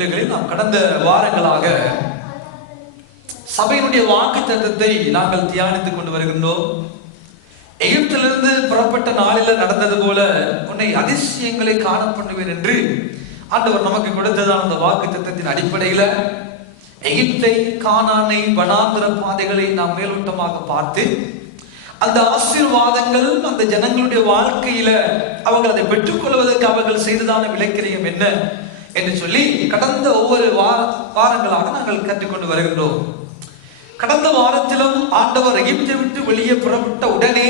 பிள்ளைகளை நாம் கடந்த வாரங்களாக சபையினுடைய வாக்குத்தத்தத்தை நாங்கள் தியானித்துக் கொண்டு வருகின்றோம். எகிப்திலிருந்து புறப்பட்ட நாளில் நடந்தது போல உன்னை அதிசயங்களை காண பண்ணுவேன் என்று ஆண்டவர் நமக்கு கொடுத்ததான அந்த வாக்குத்தத்தத்தின் அடிப்படையில எகிப்தை, கானானை, வனாந்திர பாதைகளை நாம் மேலோட்டமாக பார்த்து அந்த ஆசீர்வாதங்கள் அந்த ஜனங்களுடைய வாழ்க்கையில அவர்கள் அதை பெற்றுக்கொள்வதற்கு அவர்கள் செய்ததான விலைக்கிரயம் என்ன என்று சொல்லி கடந்த ஒவ்வொரு வாரங்களாக நாங்கள் கற்றுக்கொண்டு வருகின்றோம். கடந்த வாரத்திலும் ஆண்டவர் எகிப்தை விட்டு வெளியே புறப்பட்ட உடனே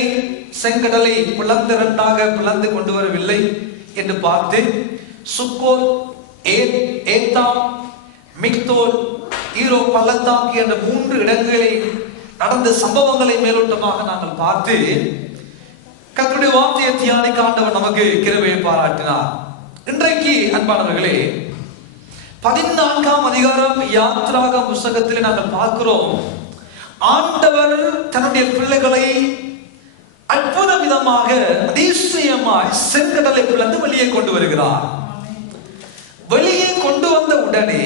செங்கடலை பிளந்து பிளந்து கொண்டு வரவில்லை என்று பார்த்து சுக்கோத், ஏத்தாம், மிக்தோல், ஈரோ பள்ளத்தாக்கு என்ற 3 இடங்களில் நடந்த சம்பவங்களை மேலோட்டமாக நாங்கள் பார்த்து கர்த்தருடைய வார்த்தையை தியானிக்க ஆண்டவர் நமக்கு கிருபையை பாராட்டினார். இன்றைக்கு அன்பானவர்களே 14ஆம் அதிகாரம் யாத்ராகம புத்தகத்தில் நாங்கள் பார்க்கிறோம். ஆண்டவர் தன்னுடைய பிள்ளைகளை அற்புத விதமாக அதிசயமாய் செங்கடலை பிளந்து வெளியே கொண்டு வருகிறார். வெளியே கொண்டு வந்த உடனே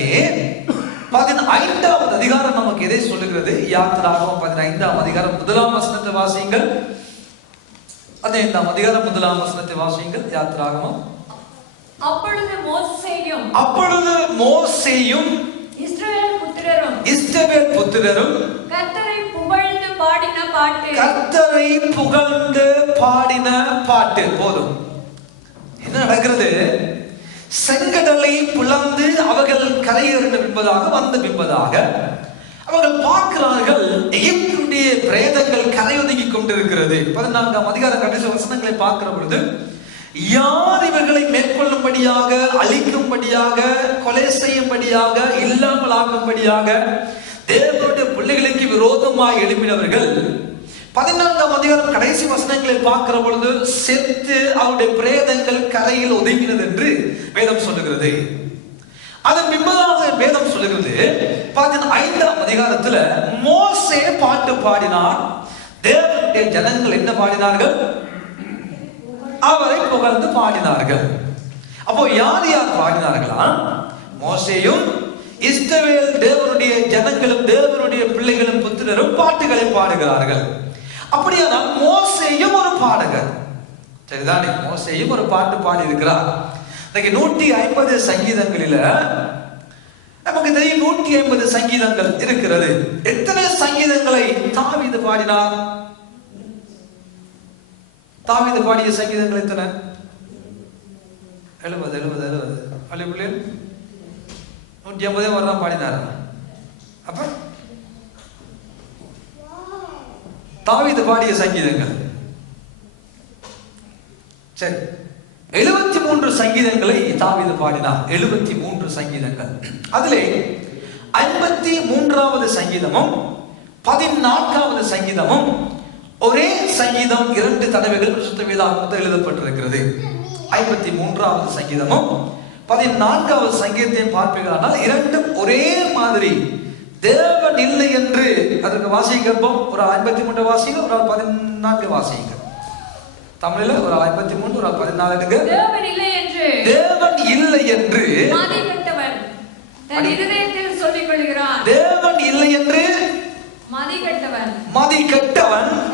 15ஆவது அதிகாரம் நமக்கு எதை சொல்லுகிறது? யாத்ராகமம் 15ஆம் அதிகாரம் 1ஆம் வசனத்தை வாசியுங்கள். 15ஆம் அதிகாரம் 1ஆம் வசனத்தை வாசியுங்கள். யாத்ராகமம். அப்பொழுது மோசேயும் இஸ்ரவேல் புத்திரரும் கர்த்தரை புகழ்ந்து பாடின பாட்டு. போதும். என்ன நடக்கிறது? செங்கடலை பிளந்து அவர்கள் கரையேறின பின்பதாக அவர்கள் பார்க்கிறார்கள், எகிப்தினுடைய பிரேதங்கள் கரையொதுங்கி கொண்டிருக்கிறது. 14ஆம் அதிகார கடைசி வசனங்களை பார்க்கிற பொழுது யார் இவர்களை மேற்கொள்ளும்படியாக, அழிக்கும்படியாக, கொலை செய்யும்படியாக, இல்லாமல் ஆக்கும்படியாக தேவனுடைய பிள்ளைகளுக்கு விரோதமாக எழுப்பினவர்கள் 14ஆம் அதிகாரம் கடைசி வசனங்களை பார்க்கிற பொழுது செத்து அவருடைய பிரேதங்கள் கரையில் ஒதுங்கினது என்று வேதம் சொல்லுகிறது. அதன் பின்பதாக வேதம் சொல்லுகிறது 15ஆம் அதிகாரத்துல மோசே பாட்டு பாடினார். தேவனுடைய ஜனங்கள் என்ன பாடினார்கள்? அவரை புகழ்ந்து பாடினார்கள். அப்போ யார் யார் பாடினார்களா? மோசேயும் இஸ்ரவேல் தேவனுடைய ஜனங்களும் தேவனுடைய பிள்ளைகளும் புத்திரரும் பாட்டுகளை பாடுகிறார்கள். அப்படியானால் மோசேயும் ஒரு பாடகர், சரிதானே? மோசேயும் ஒரு பாட்டு பாடி இருக்கிறார். 150 சங்கீதங்களில நமக்கு தெரியும் 150 சங்கீதங்கள் இருக்கிறது. எத்தனை சங்கீதங்களை தாவீது பாடினார்? தாவீது பாடிய சங்கீதங்கள் எத்தனை? 70 அழிவுள்ள 150 வரலாம் பாடினார். அப்ப தாவீது பாடிய சங்கீதங்கள் சரி 73 சங்கீதங்களை தாவீது பாடினார். 73 சங்கீதங்கள். அதிலே 53வது சங்கீதமும் 14வது சங்கீதமும் ஒரே சங்கீதம் 2 தடவைகள் பரிசுத்த வேதாகமத்தில் எழுதப்பட்டிருக்கிறது. 53வது சங்கீதமும் 14வது சங்கீதத்தையும் பார்ப்பீர்களானால் இரண்டும் ஒரே மாதிரி தேவன் இல்லை என்று அதற்கு வாசிக்கப்போம். ஒரு 53 வாசிங்க, ஒரு 14 வாசிங்க. தமிழில் ஒரு 53, ஒரு 14 எடுங்க. தேவன் இல்லை என்று மதிகெட்டவன் தன் இதயத்தில் சொல்லிக் கொள்கிறான். தேவன் இல்லை என்று மதிகெட்டவன்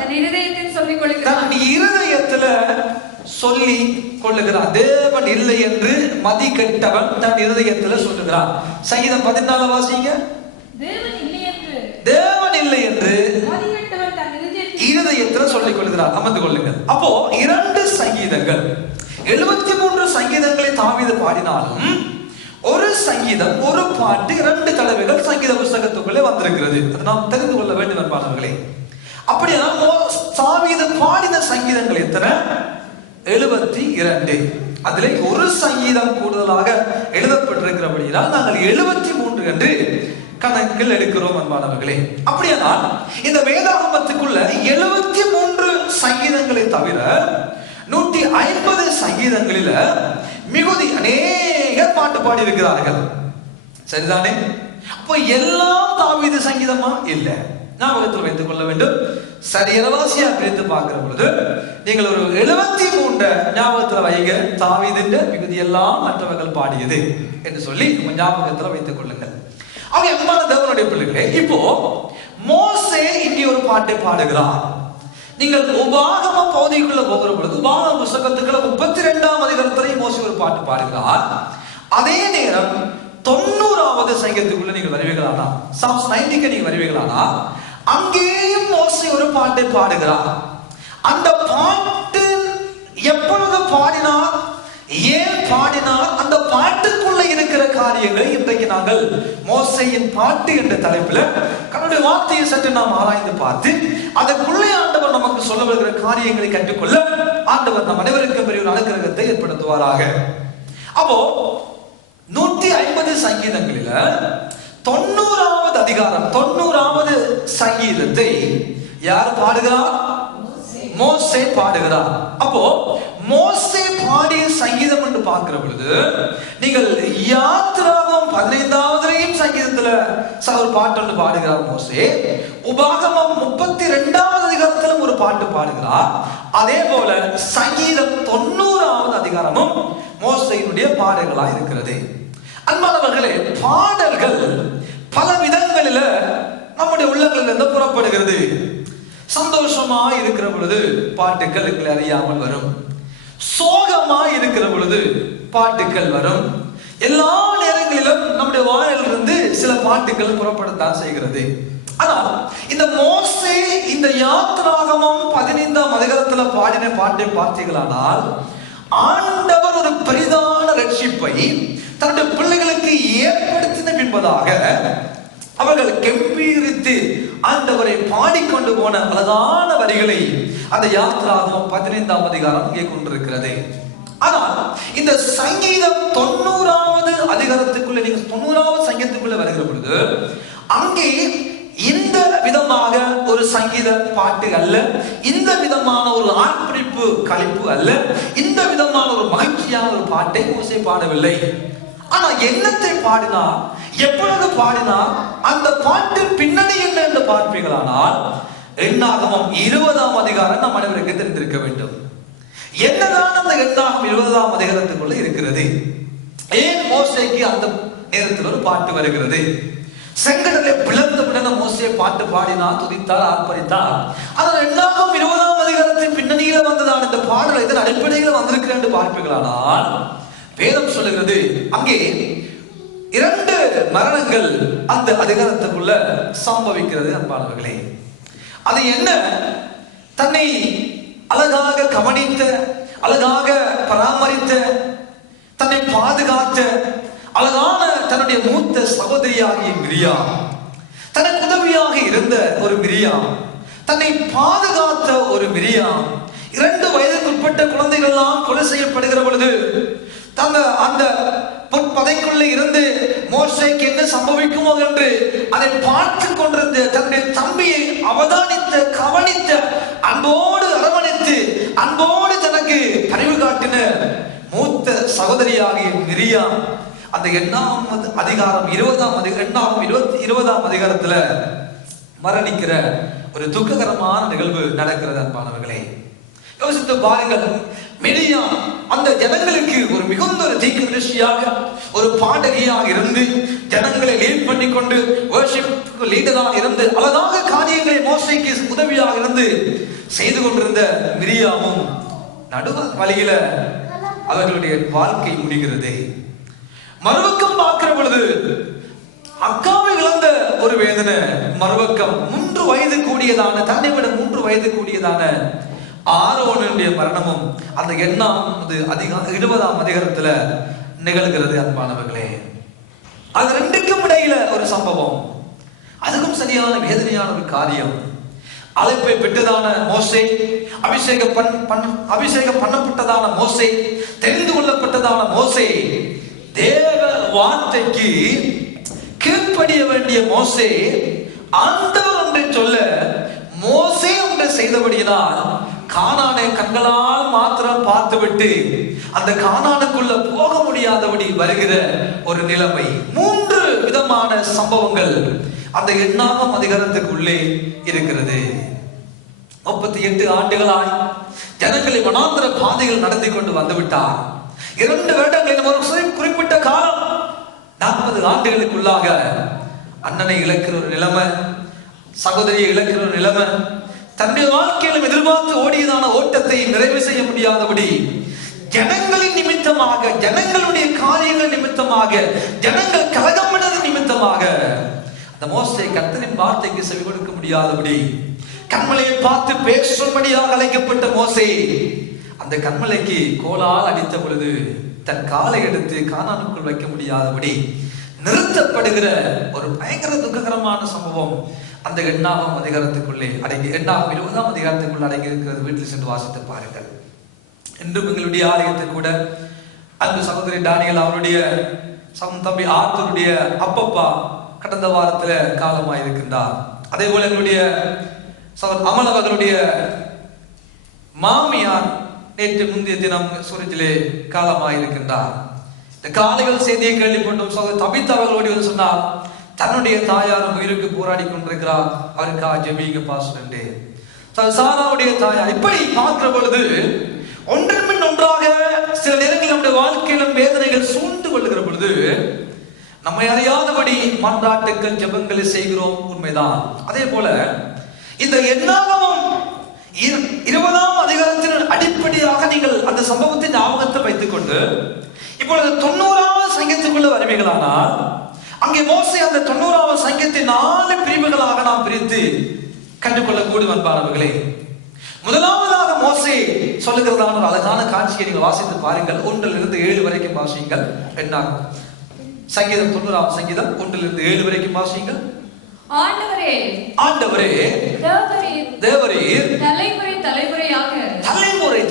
தன் இதயத்தில் சொல்லிக் கொள்கிறான். தன் இதயத்துல சொல்லிக் கொள்ளுகிறான். தேவன் இல்லை என்று மதிகெட்டவன் தன் இதயத்துல சொல்லுகிறான். சங்கீதம் 14 வாசிங்க. தேவன் இல்லை என்று இருதயத்துல சொல்லிக் கொள்கிறார். அமர்ந்து கொள்ளுங்கள். அப்போ 2 சங்கீதங்கள், 73 சங்கீதங்களை தாவீது பாடினாலும் ஒரு சங்கீதம், ஒரு பாட்டு 2 தடவைகள் சங்கீத புஸ்தகத்துக்குள்ளே வந்திருக்கிறது. அதை நாம் தெரிந்து கொள்ள வேண்டும் என்பார்களே. அப்படியானால் தாவீது பாடின சங்கீதங்கள் எத்தனை? 72. அதிலே ஒரு சங்கீதம் கூடுதலாக எழுதப்பட்டிருக்கிறபடியால் நாங்கள் 73 என்று கணக்கில் எடுக்கிறோம் அன்பானவர்களே. அப்படியானால் இந்த வேதாகமத்துக்குள்ள 73 சங்கீதங்களை தவிர 150 சங்கீதங்களில மிகுதி அநேக பாட்டு பாடி இருக்கிறார்கள். சரிதானே? அப்போ எல்லாம் தாவீது சங்கீதமா? இல்ல. ஞாபகத்தில் வைத்துக் கொள்ள வேண்டும். சரி இரவாசியா பிரித்து பார்க்கிற பொழுது நீங்கள் ஒரு 73 ஞாபகத்துல வைங்க. தாவீதின் மிகுதியெல்லாம் மற்றவர்கள் பாடியது என்று சொல்லி உங்க ஞாபகத்துல வைத்துக் கொள்ளுங்கள். அவங்க அன்பான தேவனுடைய பிள்ளைகளே, இப்போ மோசே இங்கே ஒரு பாட்டை பாடுகிறார். நீங்கள் உபாகம பகுதிக்குள்ள போகிற பொழுது உபாகம புத்தகத்துக்குள்ள 32ஆம் அதிகாரத்திலே மோசே ஒரு பாட்டு பாடுகிறார். அதே நேரம் 90வது சங்கீதத்துக்குள்ள நீங்கள் வருவீங்களானா, Psalms 90க்கு நீங்க வருவீங்களானா, அங்கேயும் மோசே ஒரு பாட்டை பாடுகிறார். அந்த பாட்டு எப்பொழுது பாடினார், ஏன் பாடினார், அந்த பாட்டுக்குள்ள இருக்கிற காரியங்களை இன்றைக்கு நாங்கள் மோசேயின் பாட்டு என்ற தலைப்பில் கடவுளுடைய வார்த்தையை சற்று நாம் ஆராய்ந்து பார்த்து அதற்குள்ளே ஆண்டவர் நமக்கு சொல்ல வருகிற காரியங்களை கற்றுக்கொள்ள ஆண்டவர் நம் அனைவருக்கும் பெரிய ஒரு அனுக்கிரகத்தை ஏற்படுத்துவாராக. அப்போ 150 சங்கீதங்களில 90வது அதிகாரம் 90வது சங்கீதத்தை யார் பாடுகிறார்? மோசே பாடுகிறார். அப்போ மோசே பாடிய சங்கீதம் என்று பார்க்கிற பொழுது நீங்கள் யாத்திராகமம் 15வது சங்கீதத்துல ஒரு பாட்டு ஒன்று பாடுகிறார் மோசே. உபாகமம் 32வது அதிகாரத்திலும் ஒரு பாட்டு பாடுகிறார். அதே போல சங்கீதம் 90வது அதிகாரமும் மோசேயினுடைய பாடல்களாக இருக்கிறது. அன்பானவர்களே, பாடல்கள் பல விதங்களில நம்முடைய உள்ளங்களிலிருந்து புறப்படுகிறது. சந்தோஷமா இருக்கிற பொழுது பாட்டுக்கள் எங்களை அறியாமல் வரும். சோகமா இருக்கிற பொழுது பாட்டுக்கள் வரும். எல்லா நேரங்களிலும் நம்முடைய வாயிலிருந்து சில பாட்டுகள் புறப்படத்தான் செய்கிறது. ஆனால் இந்த மோசே இந்த யாத்திராகமம் 15ஆம் அதிகாரத்துல பாடின பாட்டை பார்த்தீர்களானால் ஆண்டவர் ஒரு பெரிதான ரட்சிப்பை தன்னுடைய பிள்ளைகளுக்கு ஏற்படுத்தின என்பதாக அவர்கள் கம்பீரித்து ஆண்டவரை பாடிக்கொண்டு போன அழகான வரிகளை அந்த யாத்திராகமம் 15ஆம் அதிகாரம் இங்கே கொண்டிருக்கிறது. ஆனால் இந்த சங்கீதம் 90வது அதிகாரத்துக்குள்ள நீங்க 90வது சங்கீதத்துக்குள்ள வருகிற பொழுது அங்கே இந்த விதமாக ஒரு சங்கீத பாட்டு அல்ல, இந்த விதமான ஒரு ஆர்ப்பரிப்பு களிப்பு அல்ல, இந்த விதமான ஒரு மகிழ்ச்சியான ஒரு பாட்டை மோசே பாடவில்லை. ஆனா என்னத்தை பாடினா, எப்பொழுது பாடினா, அந்த பாட்டின் பின்னணி என்ன என்று பார்ப்பீர்களானால் எண்ணாகமம் 20ஆம் அதிகாரம் நம் அனைவருக்கு தெரிந்திருக்க வேண்டும். என்னதான் அந்த எண்ணாகமம் 20ஆம் அதிகாரத்துக்குள்ள இருக்கிறது? ஏன் மோசேக்கு அந்த நேரத்தில் ஒரு பாட்டு வருகிறது? செங்கடலை பிளந்த உடனே மோசே பாட்டு பாடினார், துதித்தார், ஆர்ப்பரித்தார். ஆனால் எண்ணாகமம் 20ஆம் அதிகாரத்தின் பின்னணியில வந்ததான இந்த பாடல் இதன் அடிப்படையில் வந்திருக்கிறது என்று பார்ப்பீர்களானால் வேதம் சொல்லுகிறது அங்கே 2 மரணங்கள் அந்த அதிகாரத்துக்குள்ள சம்பவிக்கிறது. அன்பானவர்களே, அது என்ன? தன்னை அழகாக கவனித்த, அழகாக பராமரித்த, தன்னை பாதுகாத்த அழகான தன்னுடைய மூத்த சகோதரியாகிய மிரியாம், தனக்கு உதவியாக இருந்த ஒரு மிரியாம், தன்னை பாதுகாத்த ஒரு மிரியாம், 2 வயதுக்குட்பட்ட குழந்தைகள் எல்லாம் கொலை செய்யப்படுகிற பொழுது அந்த பொற்பதைக்குள்ள இருந்து மோசேக்கு என்ன சம்பவிக்குமோ என்று அதை பார்த்து கொண்டிருந்த தன்னுடைய தம்பியை அவதானித்த, கவனித்த, அன்போடு அரவணைத்து, அன்போடு தனக்கு அறிவு காட்டின மூத்த சகோதரியாகிய மிரியாம் அந்த 8ஆம் அதிகாரம் 20ஆம் அதிகாரத்துல மரணிக்கிற ஒரு துக்ககரமான நிகழ்வு நடக்கிறது. அன்பானவர்களே, யோசித்து பாருங்கள். மிரியாம் அந்த ஜனங்களுக்கு ஒரு மிகுந்த ஒரு தீர்க்கதரிசியாக, ஒரு பாடகியாக இருந்து ஜனங்களை லீட் பண்ணி கொண்டு வர்ஷிப் லீடராக இருந்து அழகாக காரியங்களை மோசேக்கு உதவியாக இருந்து செய்து கொண்டிருந்த மிரியாமும் நடுவ வழியில அவர்களுடைய வாழ்க்கை முடிகிறது. மறுபக்கம் பார்க்கிற பொழுது அக்காவை இழந்த ஒரு வேதனை, மறுபக்கம் 3 வயது கூடியதான, தன்னை விட 3 வயது கூடியதான ஆரோனுடைய மரணமும் அந்த 20ஆம் அதிகாரத்துல நிகழ்கிறது. அன்பானவர்களே, அது 2க்கும் இடையில ஒரு சம்பவம், அதுக்கும் சரியான வேதனையான ஒரு காரியம். அழைப்பை பெற்றதான மோசே, அபிஷேகம் பண்ணப்பட்டதான மோசே, தெரிந்து கொள்ளப்பட்டதான மோசே, தேவ வார்த்தைக்கு கீழ்ப்படிய வேண்டிய மோசே, ஆண்டவர் ஒன்றை சொல்ல மோசே ஒன்றை செய்தபடியினால் கானானை கண்களால் மாத்திரம் பார்த்துவிட்டு அந்த கானானுக்குள்ள போக முடியாதபடி வருகிற ஒரு நிலைமை. 3 விதமான சம்பவங்கள் அந்த 8ஆம் அதிகாரத்துக்குள்ளே இருக்கிறது. 38 ஆண்டுகளாய் ஜனங்களை வனாந்தர பாதைகள் நடத்தி கொண்டு வந்துவிட்டார். 2 வருடங்களின் ஒரு குறிப்பிட்ட காலம் 40 ஆண்டுகளுக்குள்ளாக அண்ணனை இழக்கிற ஒரு நிலைமை, சகோதரியை இழக்கிற ஒரு நிலைமை, தன்னுடைய வாழ்க்கையிலும் எதிர்பார்த்து ஓடியதான ஓட்டத்தை நிறைவு செய்ய முடியாதபடி ஜனங்களின் நிமித்தமாக, ஜனங்களுடைய காரியங்கள் நிமித்தமாக, ஜனங்கள் கலகம் பண்ணது நிமித்தமாக அந்த மோசே கர்த்தரின் வார்த்தைக்கு செவி கொடுக்க முடியாதபடி கண்மலையை பார்த்து பேசும்படியாக அழைக்கப்பட்ட மோசே அந்த கண்மலைக்கு கோலால் அடித்த பொழுது தன் காலை எடுத்து கானானுக்குள் வைக்க முடியாதபடி நிறுத்தப்படுகிற ஒரு பயங்கர துக்ககரமான சம்பவம் அந்த 8ஆம் அதிகாரத்துக்குள்ளே அடங்கி 20ஆம் அதிகாரத்துக்குள்ள அடங்கி இருக்கிறது. வீட்டில் சென்று வாசித்து பாருங்கள். இன்றும் எங்களுடைய ஆலயத்தில் கூட அன்பு சகோதரி டானியல் அவருடைய தம்பி ஆத்தருடைய அப்பப்பா கடந்த வாரத்துல காலமாயிருக்கின்றார். அதே போல எங்களுடைய அமல் அவர்களுடைய மாமியார் நேற்று முந்தைய தினம் சூரஜிலே காலமாயிருக்கின்றார். இந்த காலைகள் செய்தியை கேள்விப்பட்டோம். சகோதரி தபித் அவர்களோடு வந்து சொன்னார், தன்னுடைய தாயாரும் உயிருக்கு போராடி கொண்டிருக்கிறார், அவருக்கா ஜெபிங்க பாஸ்டர் என்று. சாராவுடைய தாயார். இப்படி பார்க்கிற பொழுது ஒன்றன் பின் ஒன்றாக சில நேரங்களில் நம்முடைய வாழ்க்கையிலும் வேதனைகள் சூழ்ந்து கொள்ளுகிற பொழுது நம்மை அறியாதபடி மன்றாட்டுக்கள் ஜெபங்களை செய்கிறோம், உண்மைதான். அதே போல இந்த எண்ணாகமம் 20ஆம் அதிகாரத்தின் அடிப்படையாக நீங்கள் அந்த சம்பவத்தை ஞாபகத்தை வைத்துக் கொண்டு இப்பொழுது 90ஆவது சங்கத்துக்குள்ள வருவீர்களானால் அங்கே மோசே அந்த 90ஆவது சங்கத்தை 4 பிரிவுகளாக நாம் பிரித்து கண்டுகொள்ளக்கூடும் அன்பானவர்களே. முதலாவதாக மோசே சொல்லுகிறதான ஒரு அழகான காட்சியை நீங்கள் வாசித்து பாருங்கள். 1 7 வரைக்கும் வாசியுங்கள். என்னாகும் சங்கீதம் 90ஆம் சங்கீதம் 1 7 வரைக்கும் வாசியுங்கள். ஆண்டவரே, ஆண்டவரே, தேவரீர் தலைமுறை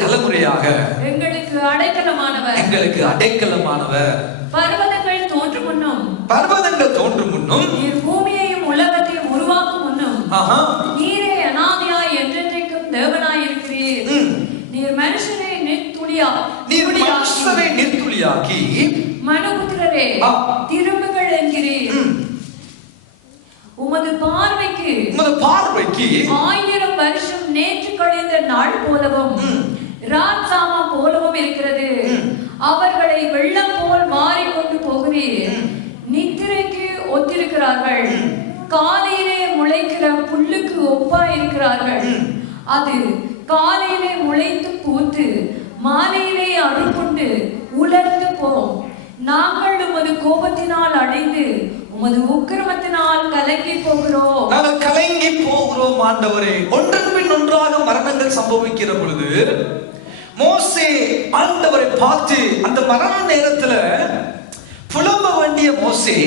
தலைமுறையாக எங்களுக்கு அடைக்கலமானவர், எங்களுக்கு அடைக்கலமானவர். பர்வதங்கள் தோன்றும் முன்னும் நீர் பூமியையும் உலகத்தையும் உருவாக்கும் முன்னும் நீரே அநாதியாய் என்றென்றைக்கும் தேவனாய் இருக்கிறீர். நீர் மனுஷரை நிர்த்துளியாக்கி மனுபுத்திரரே திரும்புகள் என்கிறீர். உமது பார்வைக்கு 1000 வருஷம் நேற்று கழிந்த நாள் போலவும் ராட்சாமம் போலவும் இருக்கிறது. அவர்களை வெள்ளம் போல் மாறிக்கொண்டு போகிறீர். நித்திரைக்கு ஒத்திருக்கிறார்கள், காலையிலே முளைக்கிற புல்லுக்கு ஒப்பா இருக்கிறார்கள். அது காலையிலே முளைத்து பூத்து மாலையிலே அறுப்புண்டு உலர்ந்து போம். நாங்கள் உமது கோபத்தினால் அடைந்து உமது உக்கிரமத்தினால் கலங்கி போகிறோம். நாங்கள் கலங்கி போகிறோம் ஆண்டவரே. ஒன்றன் பின் ஒன்றாக மரணங்கள் சம்பவிக்கிற பொழுது மோசே ஆண்டவரை பார்த்து அந்த மரண நேரத்துல புலம்ப வேண்டிய மோசே,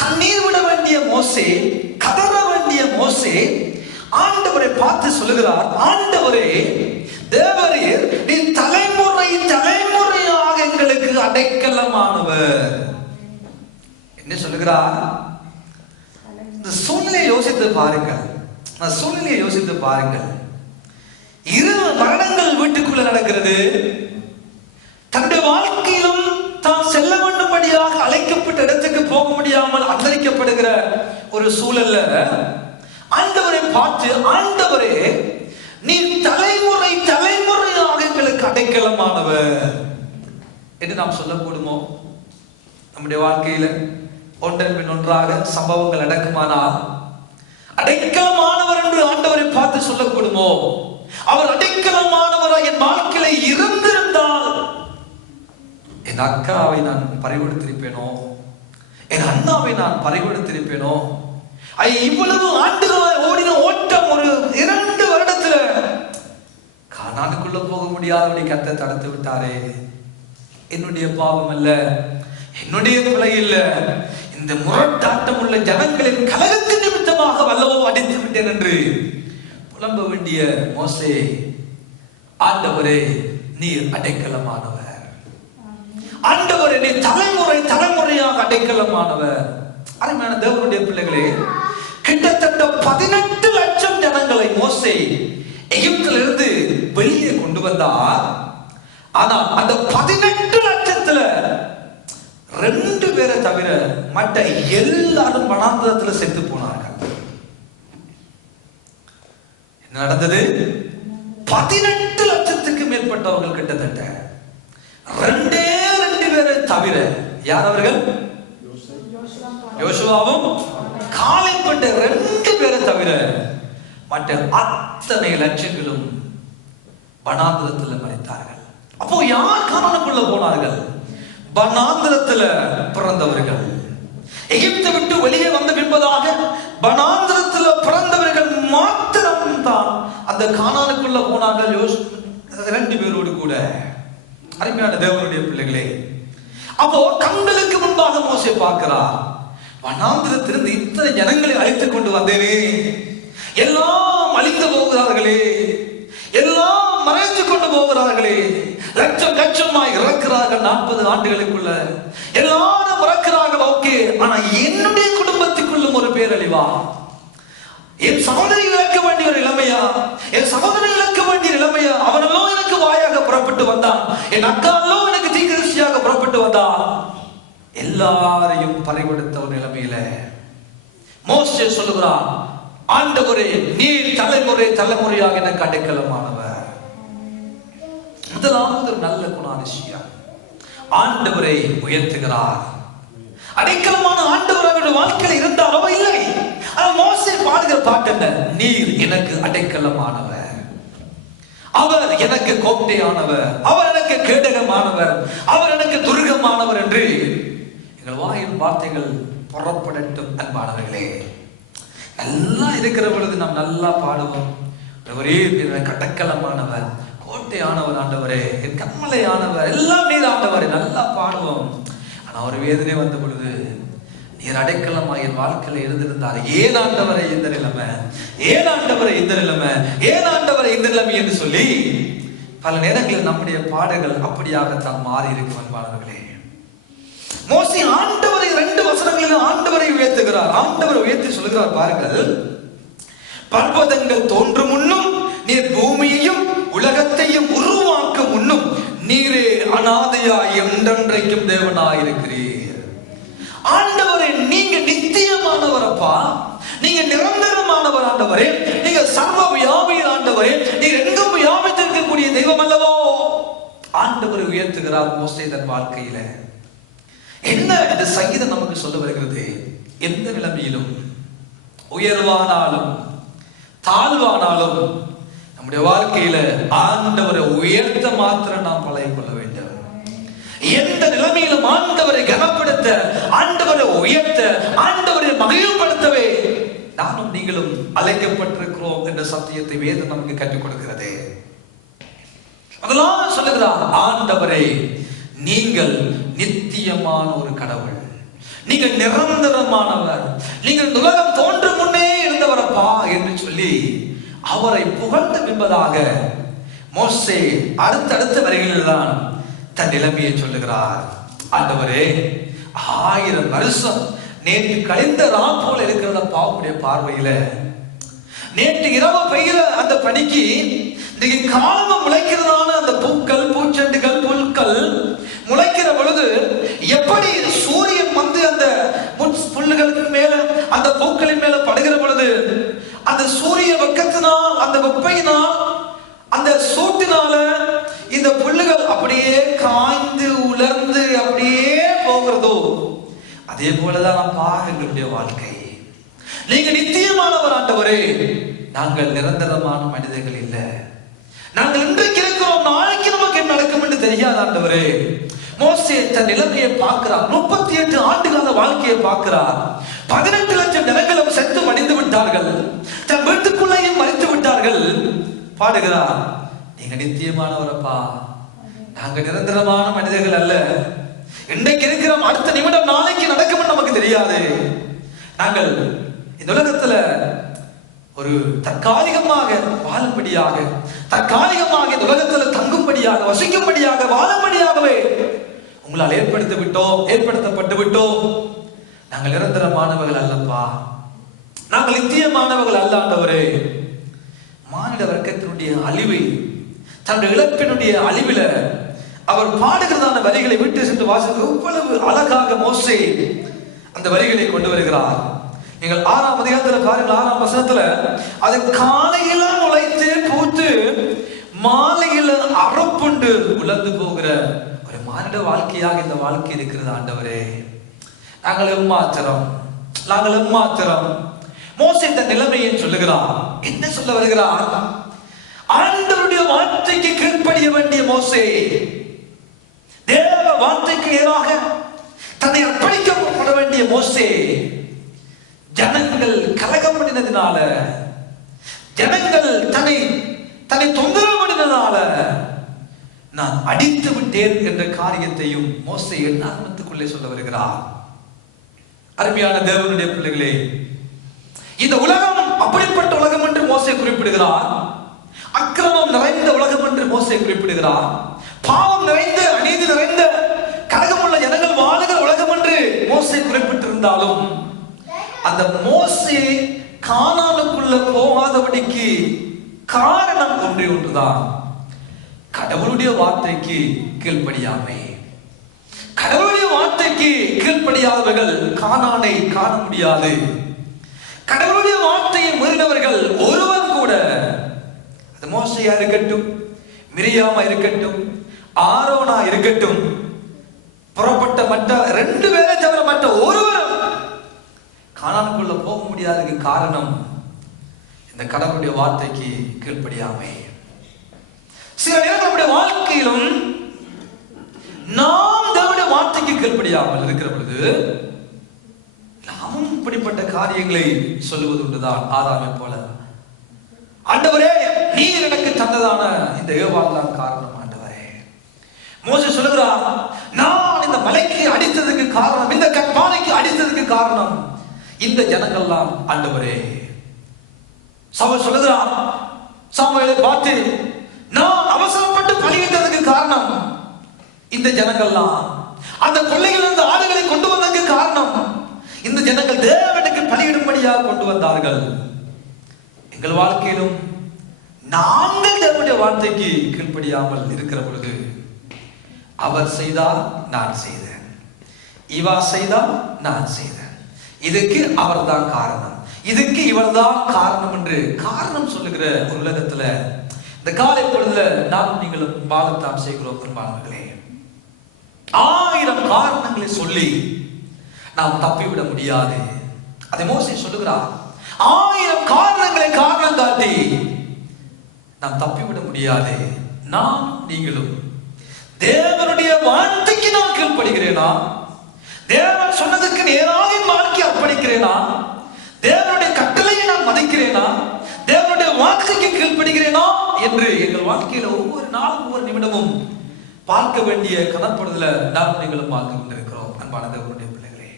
கண்ணீர் விட வேண்டிய மோசே, கதற வேண்டிய மோசே ஆண்டவரை பார்த்து சொல்லுகிறார், ஆண்டவரே தேவரீர் நீ தலைமுறை தலைமுறையாக எங்களுக்கு அடைக்கலமானவர். என்ன சொல்லுகிறார்? இந்த சூழ்நிலையை யோசித்து பாருங்கள். சூழ்நிலையை யோசித்து பாருங்கள். 2 மரணங்கள் வீட்டுக்குள்ள நடக்கிறது. தன்னுடைய வாழ்க்கையிலும் தான் செல்ல வேண்டும்படியாக அழைக்கப்பட்ட இடத்துக்கு போக முடியாமல் அந்தரிக்கப்படுகிற ஒரு சூழல்ல ஆண்டவரை பார்த்து, ஆண்டவரே நீ தலைமுறை தலைமுறையாக எங்களுக்கு அடைக்கலமானவர் என்று நாம் சொல்லக்கூடுமோ? நம்முடைய வாழ்க்கையில ஒன்றன் பின் ஒன்றாக சம்பவங்கள் நடக்குமானால் அடைக்கலமானவர் என்று ஆண்டவரை பார்த்து சொல்லக்கூடுமோ? அவர் அடைக்கலமானவராக என் வாழ்க்கையில இருந்திருந்தால் என் அக்காவை நான் பறிகொடுத்திருப்பேனோ, என் அண்ணாவை நான் பறிகொடுத்திருப்பேனோ? இவ்வளவு ஆண்டுகள் ஓடின ஓட்டம் ஒரு 2 வருடத்துல கானானுக்குள்ள போக முடியாதபடி கர்த்தர் தடுத்து விட்டாரே. என்னுடைய பாவம் அல்ல, என்னுடைய பிழை இல்ல, இந்த முரட்டாட்டம் உள்ள ஜனங்களின் கலகத்தின் நிமித்தமாக வல்லவோ அடித்து விட்டேன் என்று புலம்ப வேண்டிய மோசே, ஆண்டவரே நீர் அடைக்கலமானவர், ஆண்டவரே நீ தலைமுறை தலைமுறையாக அடைக்கலமானவர். அருமையான தேவனுடைய பிள்ளைகளே, கிட்டத்தட்ட 18 லட்சம் ஜனங்களை மோசே எகிப்திலிருந்து வெளியே கொண்டு வந்தார். ஆனால் அந்த 18 லட்சத்துல 2 பேரை தவிர மற்ற எல்லாரும் வனாந்தரத்துல செத்து போனார்கள். என்ன நடந்தது 18 லட்சத்துக்கு மேற்பட்டவர்கள் கிட்டத்தட்ட 2 பேரை தவிர. யார் அவர்கள்? யோசுவாவும் காலைப்பட்ட 2 பேரை தவிர மற்ற அத்தனை லட்சங்களும் வனாந்திரத்தில் மறைத்தார்கள். அப்போ யார் கானானுக்குள்ள போனார்கள்? வனாந்திரத்தில் பிறந்தவர்கள். எகிப்தை விட்டு வெளியே வந்த பின்பதாக வனாந்திரத்தில் பிறந்தவர்கள் மாத்திரம் தான் அந்த கானானுக்குள்ள போனார்கள். 2 பேரோடு கூட. அருமையான தேவனுடைய பிள்ளைகளே, அப்போ கண்களுக்கு முன்பாக மோசே பார்க்கிறார், வனாந்திரத்திலிருந்து இத்தனை ஜனங்களை அழைத்துக் கொண்டு வந்தேனே, எல்லாம் அழிந்து போகிறார்களே, எல்லாம் மறைந்து கொண்டு போகிறார்களே, லட்சம் லட்சமாய் இறக்கிறார்கள் 40 ஆண்டுகளுக்குள்ள, எல்லாரும் இறக்கிறார்கள். ஓகே, ஆனா என்னுடைய குடும்பத்துக்குள்ளும் ஒரு பேரழிவா? என் சகோதரி இழக்க வேண்டிய ஒரு இளமையா? என் சகோதரி இழக்க வேண்டிய இளமையா? அவனெல்லாம் எனக்கு வாயாக புறப்பட்டு வந்தான், என் அக்காலும் எனக்கு தீர்க்கதரிசியாக புறப்பட்டு வந்தான். எல்லாரையும் பறிகொடுத்த ஒரு நிலைமையில மோசே சொல்லுகிறான், ஆண்டவரே நீர் தலைமுறை தலைமுறையாக எனக்கு அடைக்கலமானவர். முதலாவது ஒரு நல்ல குணாதிசயம், ஆண்டவரை உயர்த்துகிறார். அடைக்கலமான ஆண்டவர் அவருடைய வாழ்க்கையில் இருந்தாரோ இல்லை. மோசே பாடுகிற பாட்டு என்ன? நீர் எனக்கு அடைக்கலமானவர், அவர் எனக்கு கோட்டையானவர், அவர் எனக்கு கேடகமானவர், அவர் எனக்கு துர்கமானவர் என்று எங்கள் வாயின் வார்த்தைகள் புறப்படட்டும். அன்பானவர்களே, நல்லா இருக்கிற பொழுது நாம் நல்லா பாடுவோம். ஒரே கட்டக்கலமானவர், கோட்டையானவர், ஆண்டவரே என் கண்மலையானவர், எல்லாம் நீர் ஆண்டவரே, நல்லா பாடுவோம். ஆனா ஒரு வேதனை வந்த பொழுது, நீர் அடைக்கலமா என் வாழ்க்கையில இருந்திருந்தார், ஏன் ஆண்டவரை இந்த நிலைமை, ஏன் ஆண்டவரை இந்த நிலைமை, ஏன் ஆண்டவரை இந்த நிலைமை என்று சொல்லி பல நேரங்களில் நம்முடைய பாடல்கள் அப்படியாகத்தான் மாறி இருக்கும். அன்பானவர்களே, மோசே ஆண்டவரை 2 வசனங்களில் ஆண்டவரை உயர்த்துகிறார். ஆண்டவரை உயர்த்தி சொல்லுகிறார் பாருங்கள், பர்வதங்கள் தோன்றும் முன்னும் நீர் பூமியையும் உலகத்தையும் உருவாக்கும் முன்னும் நீரே அநாதையாய் என்றென்றைக்கும் தேவனாயிருக்கிறீர். ஆண்டவரே, நீங்க நித்தியமானவரப்பா, நீங்க நிரந்தரமானவர் ஆண்டவரே, நீங்க சர்வ வியாபியர் ஆண்டவரே, நீர் எங்கும் வியாபித்திருக்கக்கூடிய தெய்வம் அல்லவோ. ஆண்டவரை உயர்த்துகிறார் மோசே தன் வாழ்க்கையில. என்ன இந்த சங்கீதம் நமக்கு சொல்ல வருகிறது? எந்த நிலைமையிலும், உயர்வானாலும் தாழ்வானாலும் நம்முடைய வாழ்க்கையில ஆண்டவரை உயர்த்த மாத்திரம் நாம் பழகிக் கொள்ள வேண்டும். எந்த நிலைமையிலும் ஆண்டவரை கனப்படுத்த, ஆண்டவரை உயர்த்த, ஆண்டவரை மகிழ்வுபடுத்தவே நானும் நீங்களும் அழைக்கப்பட்டிருக்கிறோம் என்ற சத்தியத்தை வேதம் நமக்கு கற்றுக் கொடுக்கிறது. அதெல்லாம் சொல்லுகிறார், ஆண்டவரே நீங்கள் நித்தியமான ஒரு கடவுள், நீங்கள் நிரந்தரமானவர், நீங்கள் உலகம் தோன்றும் முன்னே இருந்தவரப்பா என்று சொல்லி அவரை புகழ்ந்து என்பதாக மோசே அடுத்தடுத்த வரிகளில் தான் தன் நிலைமையை சொல்லுகிறார். ஆண்டவரே, 1000 வருஷம் நேற்று கழிந்த ராம் போல இருக்கிறத பாவமுடைய பார்வையில, நேற்று இரவு பெய்கிற அந்த பனிக்கு இன்னைக்கு காலமா முளைக்கிறதான அந்த பூக்கள், பூச்செண்டுகள், புல்கள் முளைக்கிற பொழுது எப்படி சூரியன் வந்து அந்த புல்லுகளுக்கு மேல, அந்த பூக்களின் மேல படுகிற பொழுது அந்த சூரிய வெப்பத்தினால், அந்த வெப்பையினால், அந்த சூட்டினால இந்த புல்லுகள் அப்படியே காய்ந்து உலர்ந்து அப்படியே போகிறதோ, அதே போலதான் நம்ம எங்களுடைய வாழ்க்கை. நீங்க நித்தியமானவர் ஆண்டவரே, நாங்கள் நிரந்தரமான மனிதர்கள் இல்ல. நாங்கள் இன்றைக்கு இருக்கிறோம், நாளைக்கு நமக்கு என்ன நடக்கும் என்று தெரியாது ஆண்டவரே. மோசே தன் நிலைமையை பார்க்கிறார். 38 ஆண்டுகால வாழ்க்கையை பார்க்கிறார். 18 லட்சம் ஜனங்களும் செத்து மடிந்து விட்டார்கள், தன் வீட்டுக்குள்ளேயும் மறித்து விட்டார்கள். பாடுகிறார், நீங்க நித்தியமானவரப்பா, நாங்க நிரந்தரமான மனிதர்கள் அல்ல. இன்றைக்கு இருக்கிறோம், அடுத்த நிமிடம் நாளைக்கு நடக்கும் நமக்கு தெரியாது. நாங்கள் இந்த உலகத்துல ஒரு தற்காலிகமாக வாழும்படியாக, தற்காலிகமாக இந்த உலகத்துல தங்கும்படியாக, வசிக்கும்படியாக, வாழும்படியாகவே உங்களால் ஏற்படுத்தப்பட்டு விட்டோம். நாங்கள் நிரந்தரமானவர்கள் அல்லப்பா, நாங்கள் நித்தியமானவர்கள் அல்ல ஆண்டவரே. மானிட வர்க்கத்தினுடைய அழிவை, தன்னுடைய இழப்பினுடைய அழிவில அவர் பாடுகிறதான வரிகளை விட்டு சென்று வாசிக்க எவ்வளவு அழகாக மோசே அந்த வரிகளை கொண்டு வருகிறார். நீங்கள் 6ஆம் அதிகாரத்துல பாருங்கள், 6ஆம் வசனத்துல, அது காலையில முளைத்த பூத்து மாலையில் அறப்புண்டு உலர்ந்து போகிற ஒரு மானிட வாழ்க்கையாக இந்த வாழ்க்கை இருக்கிறது ஆண்டவரே. நாங்கள் எம்மாத்திரம். மோசே இந்த நிலைமையை சொல்லுகிறார். என்ன சொல்ல வருகிறார்? ஆண்டவருடைய வார்த்தைக்கு கீழ்ப்படிய வேண்டிய மோசே, தேவ வார்த்தைக்கு ஏறாக தன்னை அர்ப்பணிக்கப்பட வேண்டிய மோசே, ஜனங்கள் கலகம் பண்ணினதினால, ஜனங்கள் தன்னை தொந்தரவு பண்ணினதால நான் அடித்து விட்டேன் என்ற காரியத்தையும் மோசே எண்ணாமத்துக்குள்ளே சொல்ல வருகிறார். அருமையான தேவனுடைய பிள்ளைகளே, இந்த உலகம் அப்படிப்பட்ட உலகம் என்று மோசே குறிப்பிடுகிறார். அக்கிரமம் நிறைந்த உலகம் என்று மோசே குறிப்பிடுகிறார். பாவம் நிறைந்த, அநீதி நிறைந்த, கலகமுள்ள ஜனங்கள் வாழுகிற உலகம் என்று மோசே குறிப்பிட்டிருந்தாலும் அந்த மோசே கானானுக்குள்ள போகாதபடிக்கு காரணம் ஒன்றுதான், கடவுளுடைய வார்த்தைக்கு கீழ்ப்படியாமை. கடவுளுடைய வார்த்தைக்கு கீழ்ப்படியாதவர்கள் கானானை காண முடியாது. கடவுளுடைய வார்த்தையை மீறினவர்கள் ஒருவன் கூட, அது மோசையா இருக்கட்டும், மிரியாமா இருக்கட்டும், ஆரோனா இருக்கட்டும், புறப்பட்ட மற்ற 2 பேரை தவிர மற்ற ஒருவரும் கானானுக்குள்ள போக முடியாததுக்கு காரணம் இந்த கடவுளுடைய வார்த்தைக்கு கீழ்ப்படியாமை. சில நேரம் நம்முடைய வாழ்க்கையிலும் நாம் தேவனுடைய வார்த்தைக்கு கீழ்ப்படியாமல் இருக்கிற பொழுது நாமும் இப்படிப்பட்ட காரியங்களை சொல்லுவது உண்டுதான். ஆதாமை போல, ஆண்டவரே நீர் எனக்கு தந்ததான இந்த ஏவாள் தான் காரணம். ஆண்டவரே, மோசே சொல்லுகிறார், நான் இந்த மலைக்கு அடித்ததுக்கு காரணம், இந்த கற்பானைக்கு அடித்ததுக்கு காரணம் இந்த ஜனங்கள்லாம். ஆண்டவரே, சவுல் சொல்லுகிறார் சாமுவேலை பார்த்து, நான் அவசரப்பட்டு பலியிட்டதுக்கு காரணம் இந்த ஜனங்கள்லாம். அந்த கொள்ளையிலிருந்து ஆடுகளை கொண்டு வந்ததுக்கு காரணம் இந்த ஜனங்கள் தேவனுக்கு பலியிடும்படியாக கொண்டு வந்தார்கள். எங்கள் வாழ்க்கையிலும் நாங்கள் தேவனுடைய வார்த்தைக்கு கீழ்ப்படியாமல் இருக்கிற பொழுது, அவர் செய்தால் நான் செய்தேன், இவா செய்தால் நான் செய்தேன், இதுக்கு அவர் தான் காரணம், இதுக்கு இவர் தான் காரணம் என்று காரணம் சொல்லுகிற ஒரு உலகத்துல இந்த காலை பொழுதுல நாம் நீங்களும் வாழத்தான் செய்கிறோம். பெரும்பான்மைகளே, 1000 காரணங்களை சொல்லி நாம் தப்பிவிட முடியாது. அதை மோசே சொல்லுகிறார், 1000 காரணங்களை காரணம் காட்டி நாம் தப்பிவிட முடியாது. நாம் நீங்களும் தேவனுடைய வார்த்தைக்கு நான் கீழ்ப்படுகிறேனா, தேவன் சொன்னதுக்கு நேராக என் வாழ்க்கை அர்ப்பணிக்கிறேனா, தேவனுடைய கட்டளையை நான் மதிக்கிறேனா, தேவனுடைய வார்த்தைக்கு கீழ்ப்படுகிறேனா என்று எங்கள் வாழ்க்கையில ஒவ்வொரு நாளும் ஒவ்வொரு நிமிடமும் பார்க்க வேண்டிய கனப்படுதல நாம் நீங்களும் பார்த்து கொண்டிருக்கிறோம். அன்பான தேவனுடைய பிள்ளைகளே,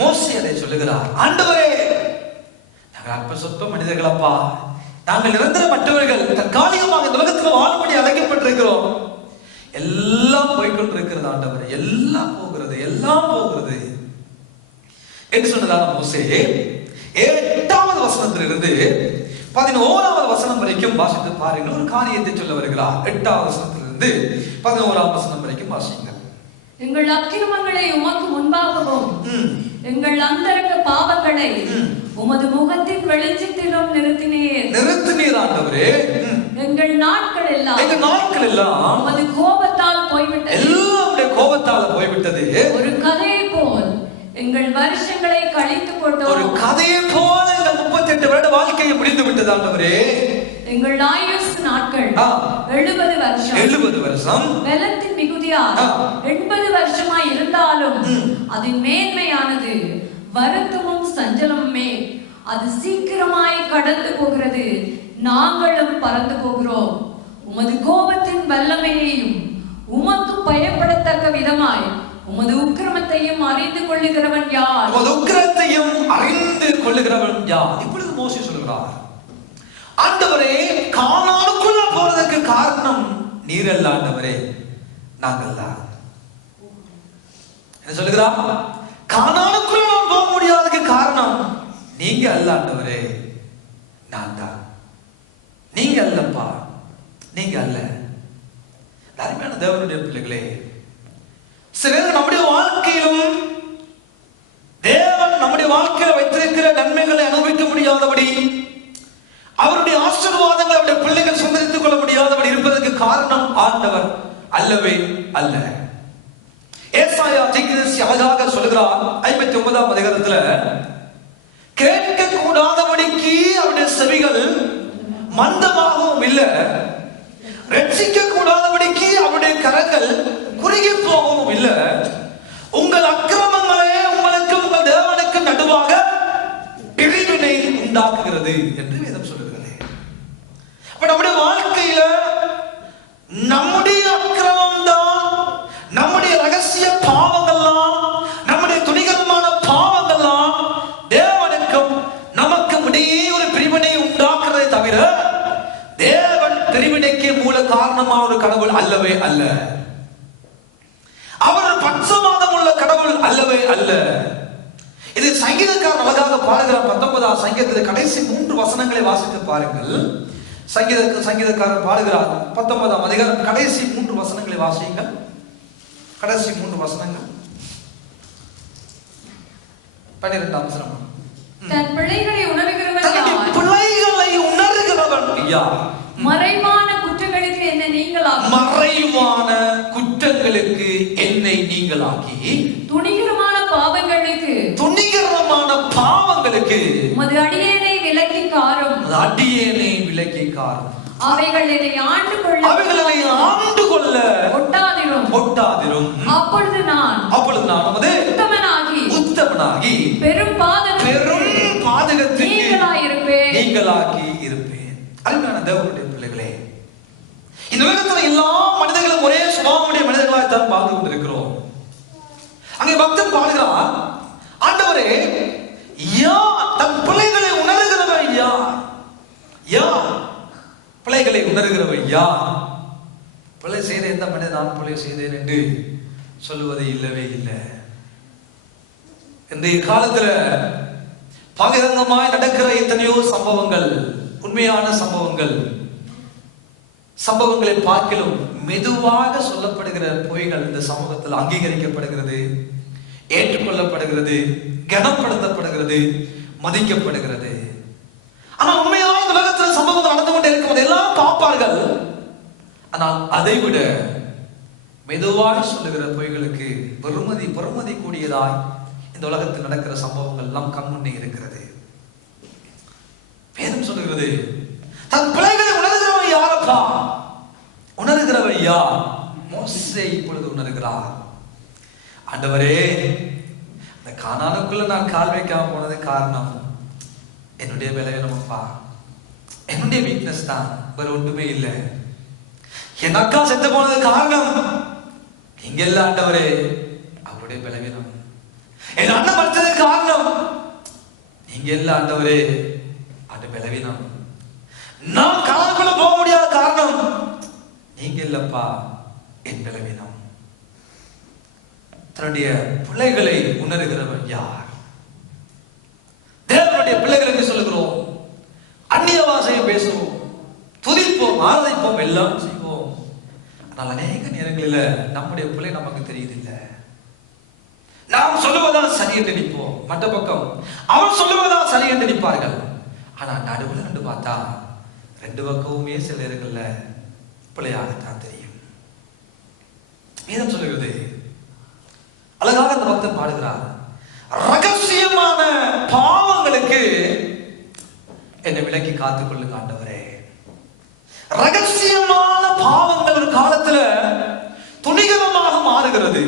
மோசே அதை சொல்லுகிறார், ஆண்டவரே நாங்கள் அற்ப சொற்ப மனிதர்களப்பா, நாங்கள் நிரந்தரமற்றவர்கள், தற்காலிகமாக இந்த உலகத்தில் வாழும்படி அழைக்கப்பட்டிருக்கிறோம், எல்லாம் போய்கொண்டிருக்கிறது ஆண்டவரே, எல்லாம் போகிறது என்று சொன்னதான மோசே 8வது வசனத்திலிருந்து 11வது வசனம் வரைக்கும் வாசித்து பாருங்கள். ஒரு காரியத்தை சொல்ல வருகிறார். 8வது வசனத்திலிருந்து 11ஆம் வசனம் வரைக்கும் வாசிங்கள். எங்கள் அக்கிரமங்களை உமக்கு முன்பாகவும் எங்கள் அந்தரங்க பாவங்களை உமது முகத்தின் வெளிச்சத்திலும் நிறுத்தினீர் ஆண்டவரே. எங்கள் நாட்கள் எல்லாம் உமது கோபத்தால் போய்விட்டது, எல்லாருடைய கோபத்தால் போய்விட்டது. ஒரு கதையை போல் எங்கள் வருஷங்களை கழித்து கொண்டோம், ஒரு கதையை போல எங்கள் 38 வருட வாழ்க்கையை முடிந்து விட்டது ஆண்டவரே. எங்கள் ஆயுசு நாட்கள் 70 வருஷம், வெள்ளத்தின் மிகுதியால் 80 வருஷமாய் இருந்தாலும் அதன் மேன்மையானது வருத்தமும் சஞ்சலமுமே. அது சீக்கிரமாய் கடந்து போகிறது, நாங்களும் பறந்து போகிறோம். உமது கோபத்தின் வல்லமையையும் உமக்கு பயப்படத்தக்க விதமாய் உமது உக்கிரமத்தையும் அறிந்து கொள்ளுகிறவன் யார்? உமது உக்கிரத்தையும் அறிந்து கொள்ளுகிறவன் யார்? இப்பொழுது மோசே சொல்கிறார், ஆண்டவரே கானானுக்குள்ள போறதுக்கு காரணம் நீர் அல்ல ஆண்டவரே, நாங்கள் தான். என்ன சொல்லுகிறார்? கானானுக்குள்ள நான் போக முடியாததுக்கு காரணம் நீங்க அல்ல ஆண்டவரே, நான் தான். நீங்க அல்லப்பா, நீங்க அல்ல. அருமையான தேவனுடைய பிள்ளைகளே, சிலர் நம்முடைய வாழ்க்கையிலும் தேவன் நம்முடைய வாழ்க்கையில் வைத்திருக்கிற நன்மைகளை அனுபவிக்க முடியாதபடி, அவருடைய ஆசீர்வாதங்களை சகித்துக் கொள்ள முடியாதவர் இருப்பதற்கு காரணம் ஆண்டவர் அல்லவே அல்ல. ஏசாயா தீர்க்கதரிசி அழகாக சொல்கிறார் 59ஆம் அதிகாரத்துல, கேட்க கூடாதபடிக்கு அவருடைய செவிகள் மந்தமாகவும் இல்ல, ரட்சிக்க கூடாதபடிக்கு அவருடைய கரங்கள் குறுகி போகவும் இல்ல, உங்கள் அக்கிரமங்களே உங்களுக்கு உங்கள் தேவனுக்கு நடுவாக பிரிவினை உண்டாக்குகிறது என்று வேதம் சொல்லுகிறது. அப்ப நம்முடைய வாழ்க்கையில நம்முடைய அக்கிரமம் தான், நம்முடைய ரகசிய பாவங்கள்லாம், நம்முடைய துணிகரமான பாவங்கள்லாம் தேவனுக்கும் நமக்கும் இடையே ஒரு பிரிவினை உண்டாக்குறதை தவிர தேவன் பிரிவினைக்கு மூல காரணமான ஒரு கடவுள் அல்லவே அல்ல. அவர் பட்சபாதம் உள்ள கடவுள் அல்லவே அல்ல. இது சங்கீதக்காரன் அழகாக பாடுகிறார். 19ஆம் சங்கீதத்தில் கடைசி 3 வசனங்களை வாசித்து பாருங்கள். சங்கீதக்காரன் பாடுகிறார் 19ஆம் அதிகாரம் கடைசி 3 வசனங்களை வாசியுங்கள். கடைசி 3 வசனங்கள். 12ஆம் வசனம். தன் பிள்ளைகளை உணர்கிறவன் யார்? பிள்ளைகளை உணர்கிறவன் யார்? மறைவான குற்றங்களுக்கு என்னை நீங்களாக்கி, மறைவான குற்றங்களுக்கு என்னை நீங்களாக்கி, துணிகரமான பாவங்களுக்கு உமது அடியேனை விலக்கி காரும், அவைகள் என்னை ஆண்டு கொள்ள ஒட்டாதிரும். அப்பொழுது நான் உமது உத்தமனாகி பெரும் பாதகத்துக்கு நீங்களாக்கி இருப்பேன். அருமையான தேவனுடைய பிள்ளைகளே, இந்த உலகத்தில் எல்லா மனிதர்களும் ஒரே சுபாவமுடைய மனிதர்களாக தான் வாழ்ந்து கொண்டிருக்கிறோம். அங்கே பக்தன் பாடுகிறார், ஆண்டவரே யார் தன் பிள்ளைகளை உணர்கிறவன் யார்? யார் பிள்ளைகளை உணர்கிறவன் யார்? பிள்ளை செய்த எந்த மனிதன் நான் பிள்ளை செய்தேன் என்று சொல்லுவது இல்லவே இல்லை. இந்த காலத்துல பகிரங்கமாய் நடக்கிற எத்தனையோ சம்பவங்கள், உண்மையான சம்பவங்களை பார்க்கிலும் மெதுவாக சொல்லப்படுகிற பொய்கள் இந்த சமூகத்தில் அங்கீகரிக்கப்படுகிறது, ஏற்றுக்கொள்ளப்படுகிறது, கனப்படுத்தப்படுகிறது, மதிக்கப்படுகிறது. ஆனா உண்மையான உலகத்தில் சம்பவங்கள் நடந்து கொண்டே இருக்கும், அதெல்லாம் பார்ப்பார்கள். ஆனால் அதை விட மெதுவாய் சொல்லுகிற பொய்களுக்கு பெருமதி கூடியதாய் இந்த உலகத்தில் நடக்கிற சம்பவங்கள் எல்லாம் கண்முன்னே இருக்கிறது. வேதம் சொல்லுகிறது, தன் பிள்ளைகளை உணர்கிறவன் யாரப்பா? உணர்கிறவன் யார்? மோசே இப்பொழுது உணர்கிறார். ஆண்டவரே, அந்த கானானுக்குள்ள நான் கால் வைக்காம போனது காரணம் என்னுடைய பலவீனமப்பா, என்னுடைய வீக்னஸ் தான், வேற ஒன்றுமே இல்லை. என் அக்கா செத்து போனது காரணம் இங்க இல்ல ஆண்டவரே, அவருடைய பலவீனம். என் அண்ணன் மறைச்சது காரணம் நீங்க இல்ல ஆண்டவரே, அது பலவீனம். நான் கானானுக்குள்ள போக முடியாத காரணம் நீங்க இல்லப்பா, என் பலவீனம். தன்னுடைய பிள்ளைகளை உணர்கிறவன் யார்? தேவனுடைய பிள்ளைகளுக்கு சொல்லுகிறோம், அந்நிய பாஷையை பேசுவோம், துதிப்போம், ஆராதிப்போம், எல்லாம் செய்வோம். ஆனால் அநேக நேரங்களில் நம்முடைய பிள்ளை நமக்கு தெரியுதில்லை. நாம் சொல்லுவதான் சரி என்று நிற்போம், மற்ற பக்கம் அவன் சொல்லுவதான் சரி என்று நிற்பார்கள். ஆனா நடுவில் ரெண்டு பார்த்தா ரெண்டு பக்கமுமே சில நேரங்கள்ல பிள்ளையாகத்தான் தெரியும். வேதம் சொல்லுகிறது, அழகாக அந்த பக்தன் பாடுகிறார், ரகசியமான பாவங்களுக்கு என்னை விலக்கி காத்துக் கொள்ளுங்க ஆண்டவரே. ரகசியமான பாவங்கள் ஒரு காலத்துல துணிகரமாக மாறுகிறது.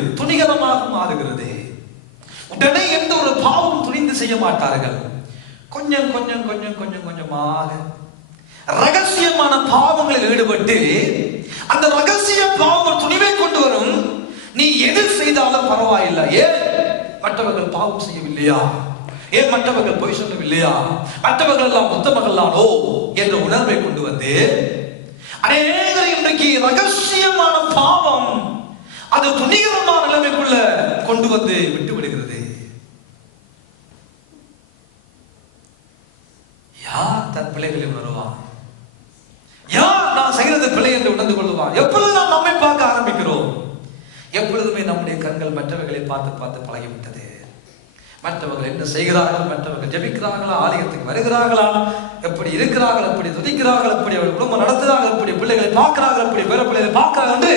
உடனே எந்த ஒரு பாவம் துணிந்து செய்ய மாட்டார்கள். கொஞ்சமாக ரகசியமான பாவங்களில் ஈடுபட்டு அந்த ரகசிய பாவம் துணிவை கொண்டு வரும். நீ எது செய்தாலும் பரவாயில்லை, ஏன் மற்றவர்கள் பாவம் செய்யவில்லையா, ஏன் மற்றவர்கள் பொய் சொல்லவில்லையா, மற்றவர்கள் எல்லாம் உத்தமர்களானோ என்ற உணர்வை கொண்டு வந்து அநேகர் இன்றைக்கு ரகசியமான பாவம் அது துணிகரமான நிலைமைக்குள்ள கொண்டு வந்து விட்டு விடுகிறது. யார் தன் பிள்ளைகளை உணர்வான்? யார் நான் செய்கிறது பிள்ளை என்று உணர்ந்து கொள்வான்? எப்பொழுது நாம் நம்மை பார்க்க ஆரம்பிக்கிறோம், எப்பொழுதுமே நம்முடைய கண்கள் மற்றவர்களை பார்த்து பழகிவிட்டது. மற்றவர்கள் என்ன செய்கிறார்கள், மற்றவர்கள் ஜெபிக்கிறார்களா, ஆலயத்துக்கு வருகிறார்களா, எப்படி இருக்கிறார்கள், எப்படி துதிக்கிறார்கள், எப்படி அவர்கள் குடும்பம் நடத்துகிறார்கள், எப்படி பிள்ளைகளை பார்க்கிறார்கள், எப்படி பிற பிள்ளைகளை பார்க்கிறார்கள் என்று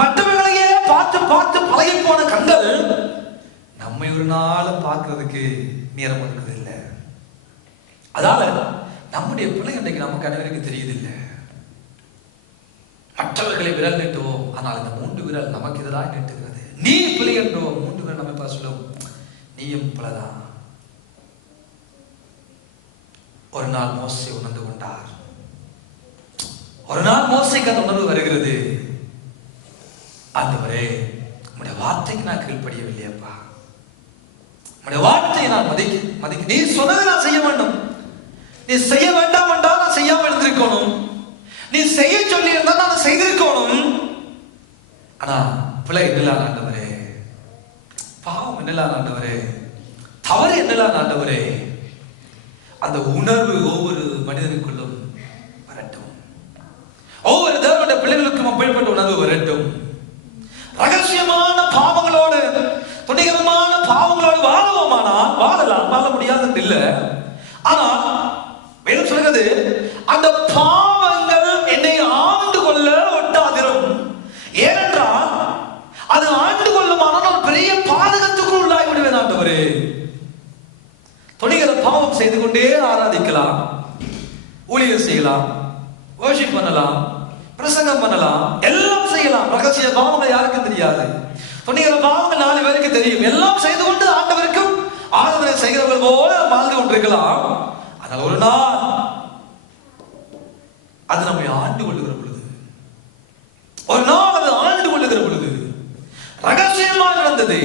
மற்றவர்களையே பார்த்து பார்த்து பழகி போன கண்கள் நம்மை ஒரு நாளும் பார்க்கறதுக்கு நேரம் இருக்கிறது இல்லை. அதால நம்முடைய பிள்ளை இன்றைக்கு நமக்கு அனைவருக்கு தெரியுதில்லை. மற்றவர்களை விரல் நீட்டுவோம், ஆனால் இந்த 3 விரல் நமக்கு எதிராக நீட்டுகிறது. நீ பிள்ளை என்றோ 3 விரல் நம்ம சொல்லும், நீயும் பிள்ளைதான். ஒரு நாள் மோசே உணர்ந்து கொண்டார். ஒரு நாள் மோசேக்கு அந்த உணர்வு வருகிறது, ஆண்டவரே உம்முடைய வார்த்தைக்கு நான் கீழ்ப்படியவில்லையப்பா, உம்முடைய வார்த்தையை நான் மதிக்க நீ சொன்னதை நான் செய்ய வேண்டும். நீ செய்ய வேண்டாம் என்றால் நான் செய்யாம இருந்திருக்கணும். நீ செய்ய சொல்லி இருந்தால் நான் செய்திருக்கணும். ஆனா பிள்ளை என்னலாம் ஆண்டவரே, பாவம் என்னலாம் ஆண்டவரே, தவறு என்னலாம் ஆண்டவரே. அந்த உணர்வு ஒவ்வொரு மனிதனுக்குள்ளும் வரட்டும். ஒவ்வொரு தேவனுடைய பிள்ளைகளுக்கும் அப்படிப்பட்ட உணர்வு வரட்டும். ரகசியமான பாவங்களோடு, துணிகரமான பாவங்களோடு வாழவோமானால் வாழலாம், வாழ முடியாது இல்லை. ஆனா வேதம் சொல்கிறது, அந்த பாவங்கள் என்னை ஆண்டு கொள்ள ஒட்டாதிரும். ஏனென்றால் அது ஆண்டு கொள்ளுமானால் ஒரு பெரிய பாதகத்துக்குள் உள்ளாகி விடுவேன் ஆண்டவரே. துணிகர பாவம் செய்து கொண்டே ஆராதிக்கலாம், ஊழியர் செய்யலாம், வர்ஷிப் பண்ணலாம், பிரசங்கம் பண்ணலாம், எல்லாம் செய்யலாம். ரகசிய பாவங்கள் யாருக்கும் தெரியாது. துணிகர பாவங்கள் 4 பேருக்கு தெரியும். எல்லாம் செய்து கொண்டு ஆண்டவருக்கும் ஆராதனை செய்கிறவர்கள் போல வாழ்ந்து கொண்டிருக்கலாம். ஆனால் ஒரு நாள் அது நம்மை ஆண்டு கொள்ளுகிற பொழுது, ஒரு நாள் அது ஆண்டு கொள்ளுகிற பொழுது, ரகசியமாய் நடந்தது,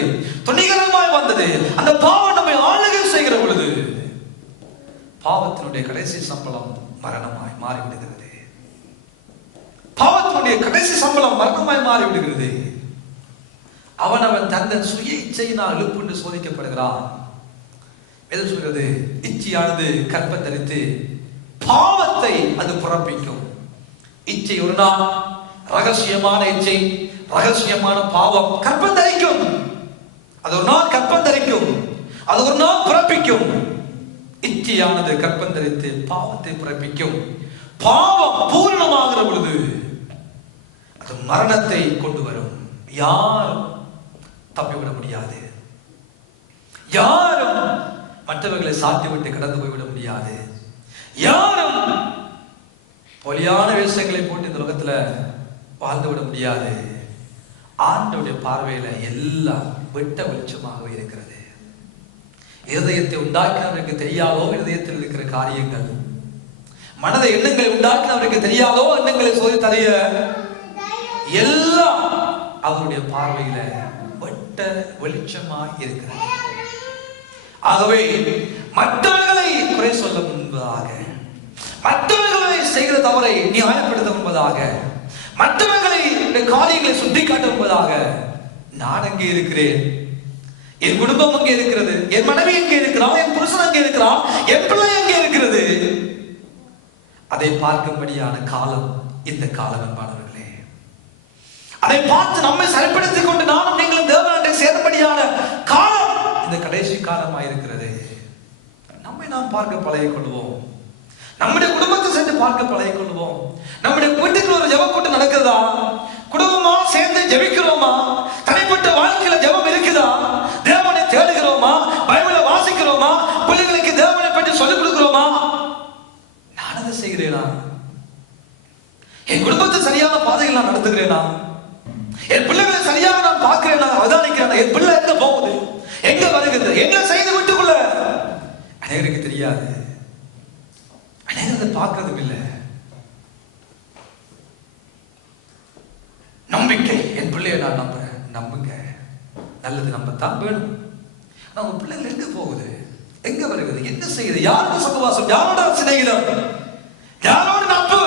துணிகரமாய் வந்தது, அந்த பாவம் நம்மை ஆளுகை செய்கிற பொழுது பாவத்தினுடைய கடைசி சம்பளம் மரணமாய் மாறிவிடுகிறது. பாவத்தினுடைய கடைசி சம்பளம் மரணமாய் மாறிவிடுகிறது. அவன் தன் சுய இச்சையினால் எழுப்புண்டு சோதிக்கப்படுகிறான். எது சொல்கிறது, இச்சையானது கற்பம் தரித்து பாவத்தை அது பிறப்பிக்கும். இச்சை ஒரு நாள், ரகசியமான இச்சை, ரகசியமான பாவம் கற்பம் தரிக்கும். அது ஒரு நாள் கற்பம் தரிக்கும், அது ஒரு நாள் பிறப்பிக்கும். இச்சையானது கற்பம் தரித்து பாவத்தை பிறப்பிக்கும். பாவம் பூரணமாகிற பொழுது அது மரணத்தை கொண்டு வரும். யாரும் தப்பிவிட முடியாது. யாரும் மற்றவர்களை சாத்தி விட்டு கடந்து போய்விட முடியாது. யாரும் பொலியான வேஷங்களை போட்டு இந்த உலகத்துல வாழ்ந்து விட முடியாது. ஆண்டவருடைய பார்வையில எல்லாம் வெட்ட வெளிச்சமாகவே இருக்கிறது. இருதயத்தை உண்டாக்கினவருக்கு தெரியாதோ இருதயத்தில் இருக்கிற காரியங்கள், மனதை எண்ணங்களை உண்டாக்கினவருக்கு தெரியாதோ எண்ணங்களை சோதித்தறிய எல்லாம் அவருடைய பார்வையில வெட்ட வெளிச்சமாய் இருக்கிறது. ஆகவே மற்றவர்களை குறை சொல்ல முன்பதாக, மற்றவர்களை செய்கிற தவறை நியாயப்படுத்த முன்பதாக, மற்றவர்களை காரியங்களை சுட்டிக்காட்ட முன்பதாக, நான் அங்கே இருக்கிறேன், என் குடும்பம் அங்கே இருக்கிறது, என் மனைவி அங்கே இருக்கிறாள், என் புருஷன் அங்கே இருக்கிறான், என் பிள்ளை அங்கே இருக்கிறது, அதை பார்க்கும்படியான காலம் இந்த காலம் என்பானவர்களே. அதை பார்த்து நம்மை சரிப்படுத்திக் கொண்டு நானும் நீங்களும் தேவனாண்டை சேரும்படியான காலம் இந்த கடைசி காலமாக இருக்கிறது. நம்மை நாம் பார்க்க பழகிக் கொள்வோம். நம்முடைய குடும்பத்தை சென்று பார்க்க பழகிக் கொள்வோம். நம்முடைய வீட்டுக்கு ஒரு ஜெப கூட்டம் நடக்குதா? குடும்பமா சேர்ந்து ஜெபிக்கிறோமா? தனிப்பட்ட வாழ்க்கையில ஜெபம் இருக்குதா? தேவனை தேடுகிறோமா? பைபிளை வாசிக்கிறோமா? பிள்ளைகளுக்கு தேவனை பற்றி சொல்லிக் கொடுக்கிறோமா? நான் அதை செய்கிறேனா? என் குடும்பத்தை சரியான பாதையில் நான் நடத்துகிறேனா? என் பிள்ளைகளை சரியாக நான் பார்க்கிறேனா, அவதானிக்கிறேனா? என் பிள்ளை எங்க போகுது, எங்க வருகிறது, எங்க செய்து விட்டுக்குள்ள அநேகருக்கு தெரியாது. அநேகத்தை பார்க்கறதும் இல்லை. நம்பிக்கை, என் பிள்ளையை நான் நம்புறேன். நம்புங்க, நல்லது நம்பத்தான் வேணும். ஆனா உங்க பிள்ளைகள் எங்க போகுது, எங்க வருகிறது, என்ன செய்யுது, யாரோட சகவாசம், யாரோட சிநேகிதம், யாரோட நட்பு,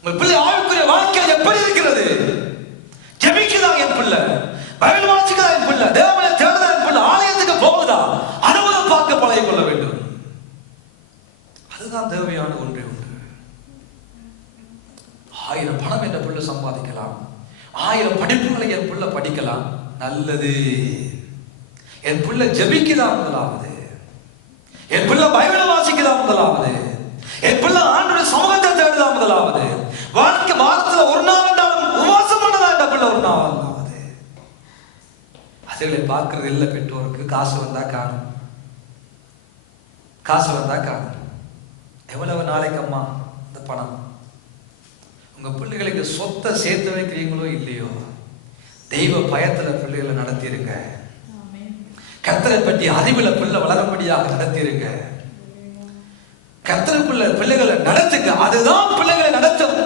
உங்க பிள்ளை ஆவிக்குரிய வாழ்க்கை எப்படி இருக்கிறது? ஜெபிக்குதா என் பிள்ளை? பைபிள் வாசிக்குதா என் பிள்ளை? தேவனை தேடுதா என் பிள்ளை? ஆலயத்துக்கு போகுதா? அனுபவம் பார்க்க பழகிக் கொள்ள வேண்டும். அதுதான் தேவையான ஒன்றே ஒன்று. 1000 பணம் என்ற பிள்ளை சம்பாதிக்கலாம், 1000 படிப்புகளை என் பிள்ளை படிக்கலாம், நல்லது. என் பிள்ளை ஜெபிக்குதா முதலாவது, என் பிள்ளை பைபிளை வாசிக்குதா முதலாவது, என் பிள்ளை ஆண்டவருடைய சமூகத்தை தேடுதா முதலாவது, வாழ்க்கை வாரத்துல ஒரு நாள் உபவாசம் பண்ணதா என் பிள்ளை ஒரு நாள் முதலாவது. அதுகளை பார்க்கறது இல்லை. பெற்றோருக்கு காசு வந்தா காணும், காசு வந்தா காணும். எவ்வளவு நாளைக்கு அம்மா இந்த பணம்? உங்க பிள்ளைகளுக்கு சொத்தை சேர்த்து வைக்கிறீங்களோ இல்லையோ, தெய்வ பயத்துல பிள்ளைகளை நடத்திருங்க. கர்த்தரை பற்றி அறிவுல பிள்ளை வளரும்படியாக நடத்திருங்க. கர்த்தரை பிள்ளைகளை நடத்துங்க. அதுதான் பிள்ளைகளை நடத்தும்.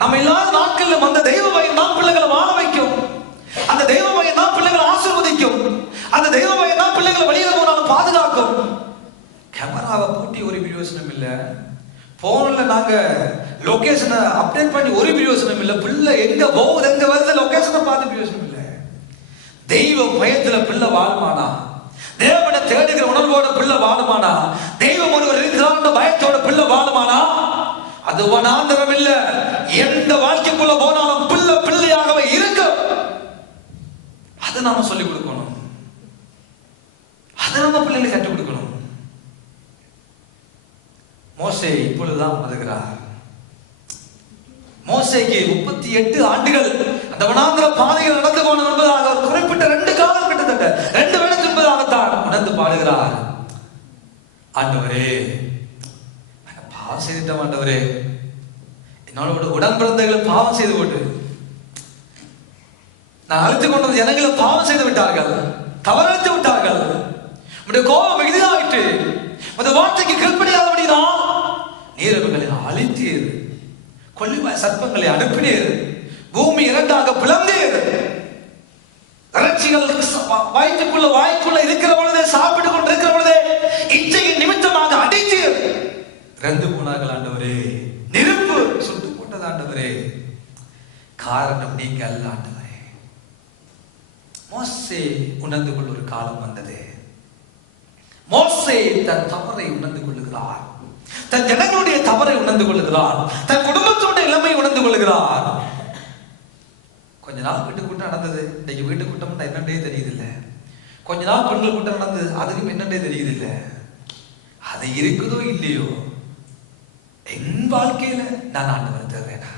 நம்ம இல்லாத நாட்கள்ல அந்த தெய்வ பயம் தான் பிள்ளைகளை வாழ வைக்கும். அந்த தெய்வ பயம் தான் பிள்ளைகளை ஆசீர்வதிக்கும். அந்த தெய்வ பயம் தான் பிள்ளைகளை வெளியில போனாலும் பாதுகாக்கும். கேமராவை பூட்டி ஒரு பிரயோஜனம் இல்லை, போன்ல நாங்க லொகேஷனை அப்டேட் பண்ணி ஒரு பிரயோஜனம் இல்லை. பிள்ளை எங்க போகுது எங்க வருது லொகேஷனை பார்த்து பிரயோஜனம் இல்லை. தெய்வ பயத்துல பிள்ளை வாழுமானா, தேவனை தேடுகிற உணர்வோட பிள்ளை வாழுமானா, தெய்வம் ஒருவர் இருக்கிறார் பயத்தோட பிள்ளை வாழுமானா, அது வனாந்தரம் இல்ல. எந்த வாழ்க்கைக்குள்ள போனாலும் பிள்ளை பிள்ளையாகவே இருக்கும். அதை நாம சொல்லிக் கொடுக்கணும், அதை நம்ம பிள்ளைகளை கற்றுக் கொடுக்கணும். மோசே இப்பொழுதுதான் உணர்கிறார். மோசேக்கு 38 ஆண்டுகள் அந்த வனாந்திர பாதையில் நடந்து போன என்பதாக ஒரு குறிப்பிட்ட 2 காலம், கிட்டத்தட்ட 2 வருடம் என்பதாகத்தான் உணர்ந்து பாடுகிறார். ஆண்டவரே, பாவம் செய்துட்டோம் ஆண்டவரே, என்னோட உடன் பிறந்தவர்களை பாவம் செய்து போட்டு நான் அழைத்து கொண்ட ஜனங்களை பாவம் செய்து விட்டார்கள், தவறழைத்து விட்டார்கள். உடைய கோபம் மிகுதியாயிற்று. அந்த வார்த்தைக்கு கீழ்ப்படியாதபடிதான் நீர் அவர்களை அழித்தீர், கொல்லிவாய் சர்ப்பங்களை அனுப்பினீர், பூமி இரண்டாக பிளந்தீர், இறைச்சிகள் வாய்க்குள்ள இருக்கிற பொழுதே, சாப்பிட்டுக் கொண்டு இருக்கிற பொழுதே இச்சையின் நிமித்தமாக அடித்தீர். இறந்து போனார்கள் ஆண்டவரே, நெருப்பு சுட்டு போட்டது ஆண்டவரே, காரணம் நீங்க அல்ல ஆண்டவரே. மோசே உணர்ந்து கொள்ள ஒரு காலம் வந்தது. மோசே தன் தவறை உணர்ந்து கொள்ளுகிறார், தன் ஜனங்களுடைய தவறை உணர்ந்து கொள்ளுகிறார், தன் குடும்பத்தோட இளமை உணர்ந்து கொள்ளுகிறார். கொஞ்ச நாள் வீட்டு கூட்டம் நடந்தது, இன்னைக்கு வீட்டு கூட்டம் என்னன்றே தெரியுது இல்ல. கொஞ்ச நாள் பெண்கள் கூட்டம் நடந்தது, அதுக்கு என்னன்றே தெரியுது இல்ல. அது இருக்குதோ இல்லையோ, என் வாழ்க்கையில நான் ஆண்டவரை தேடுறேனா,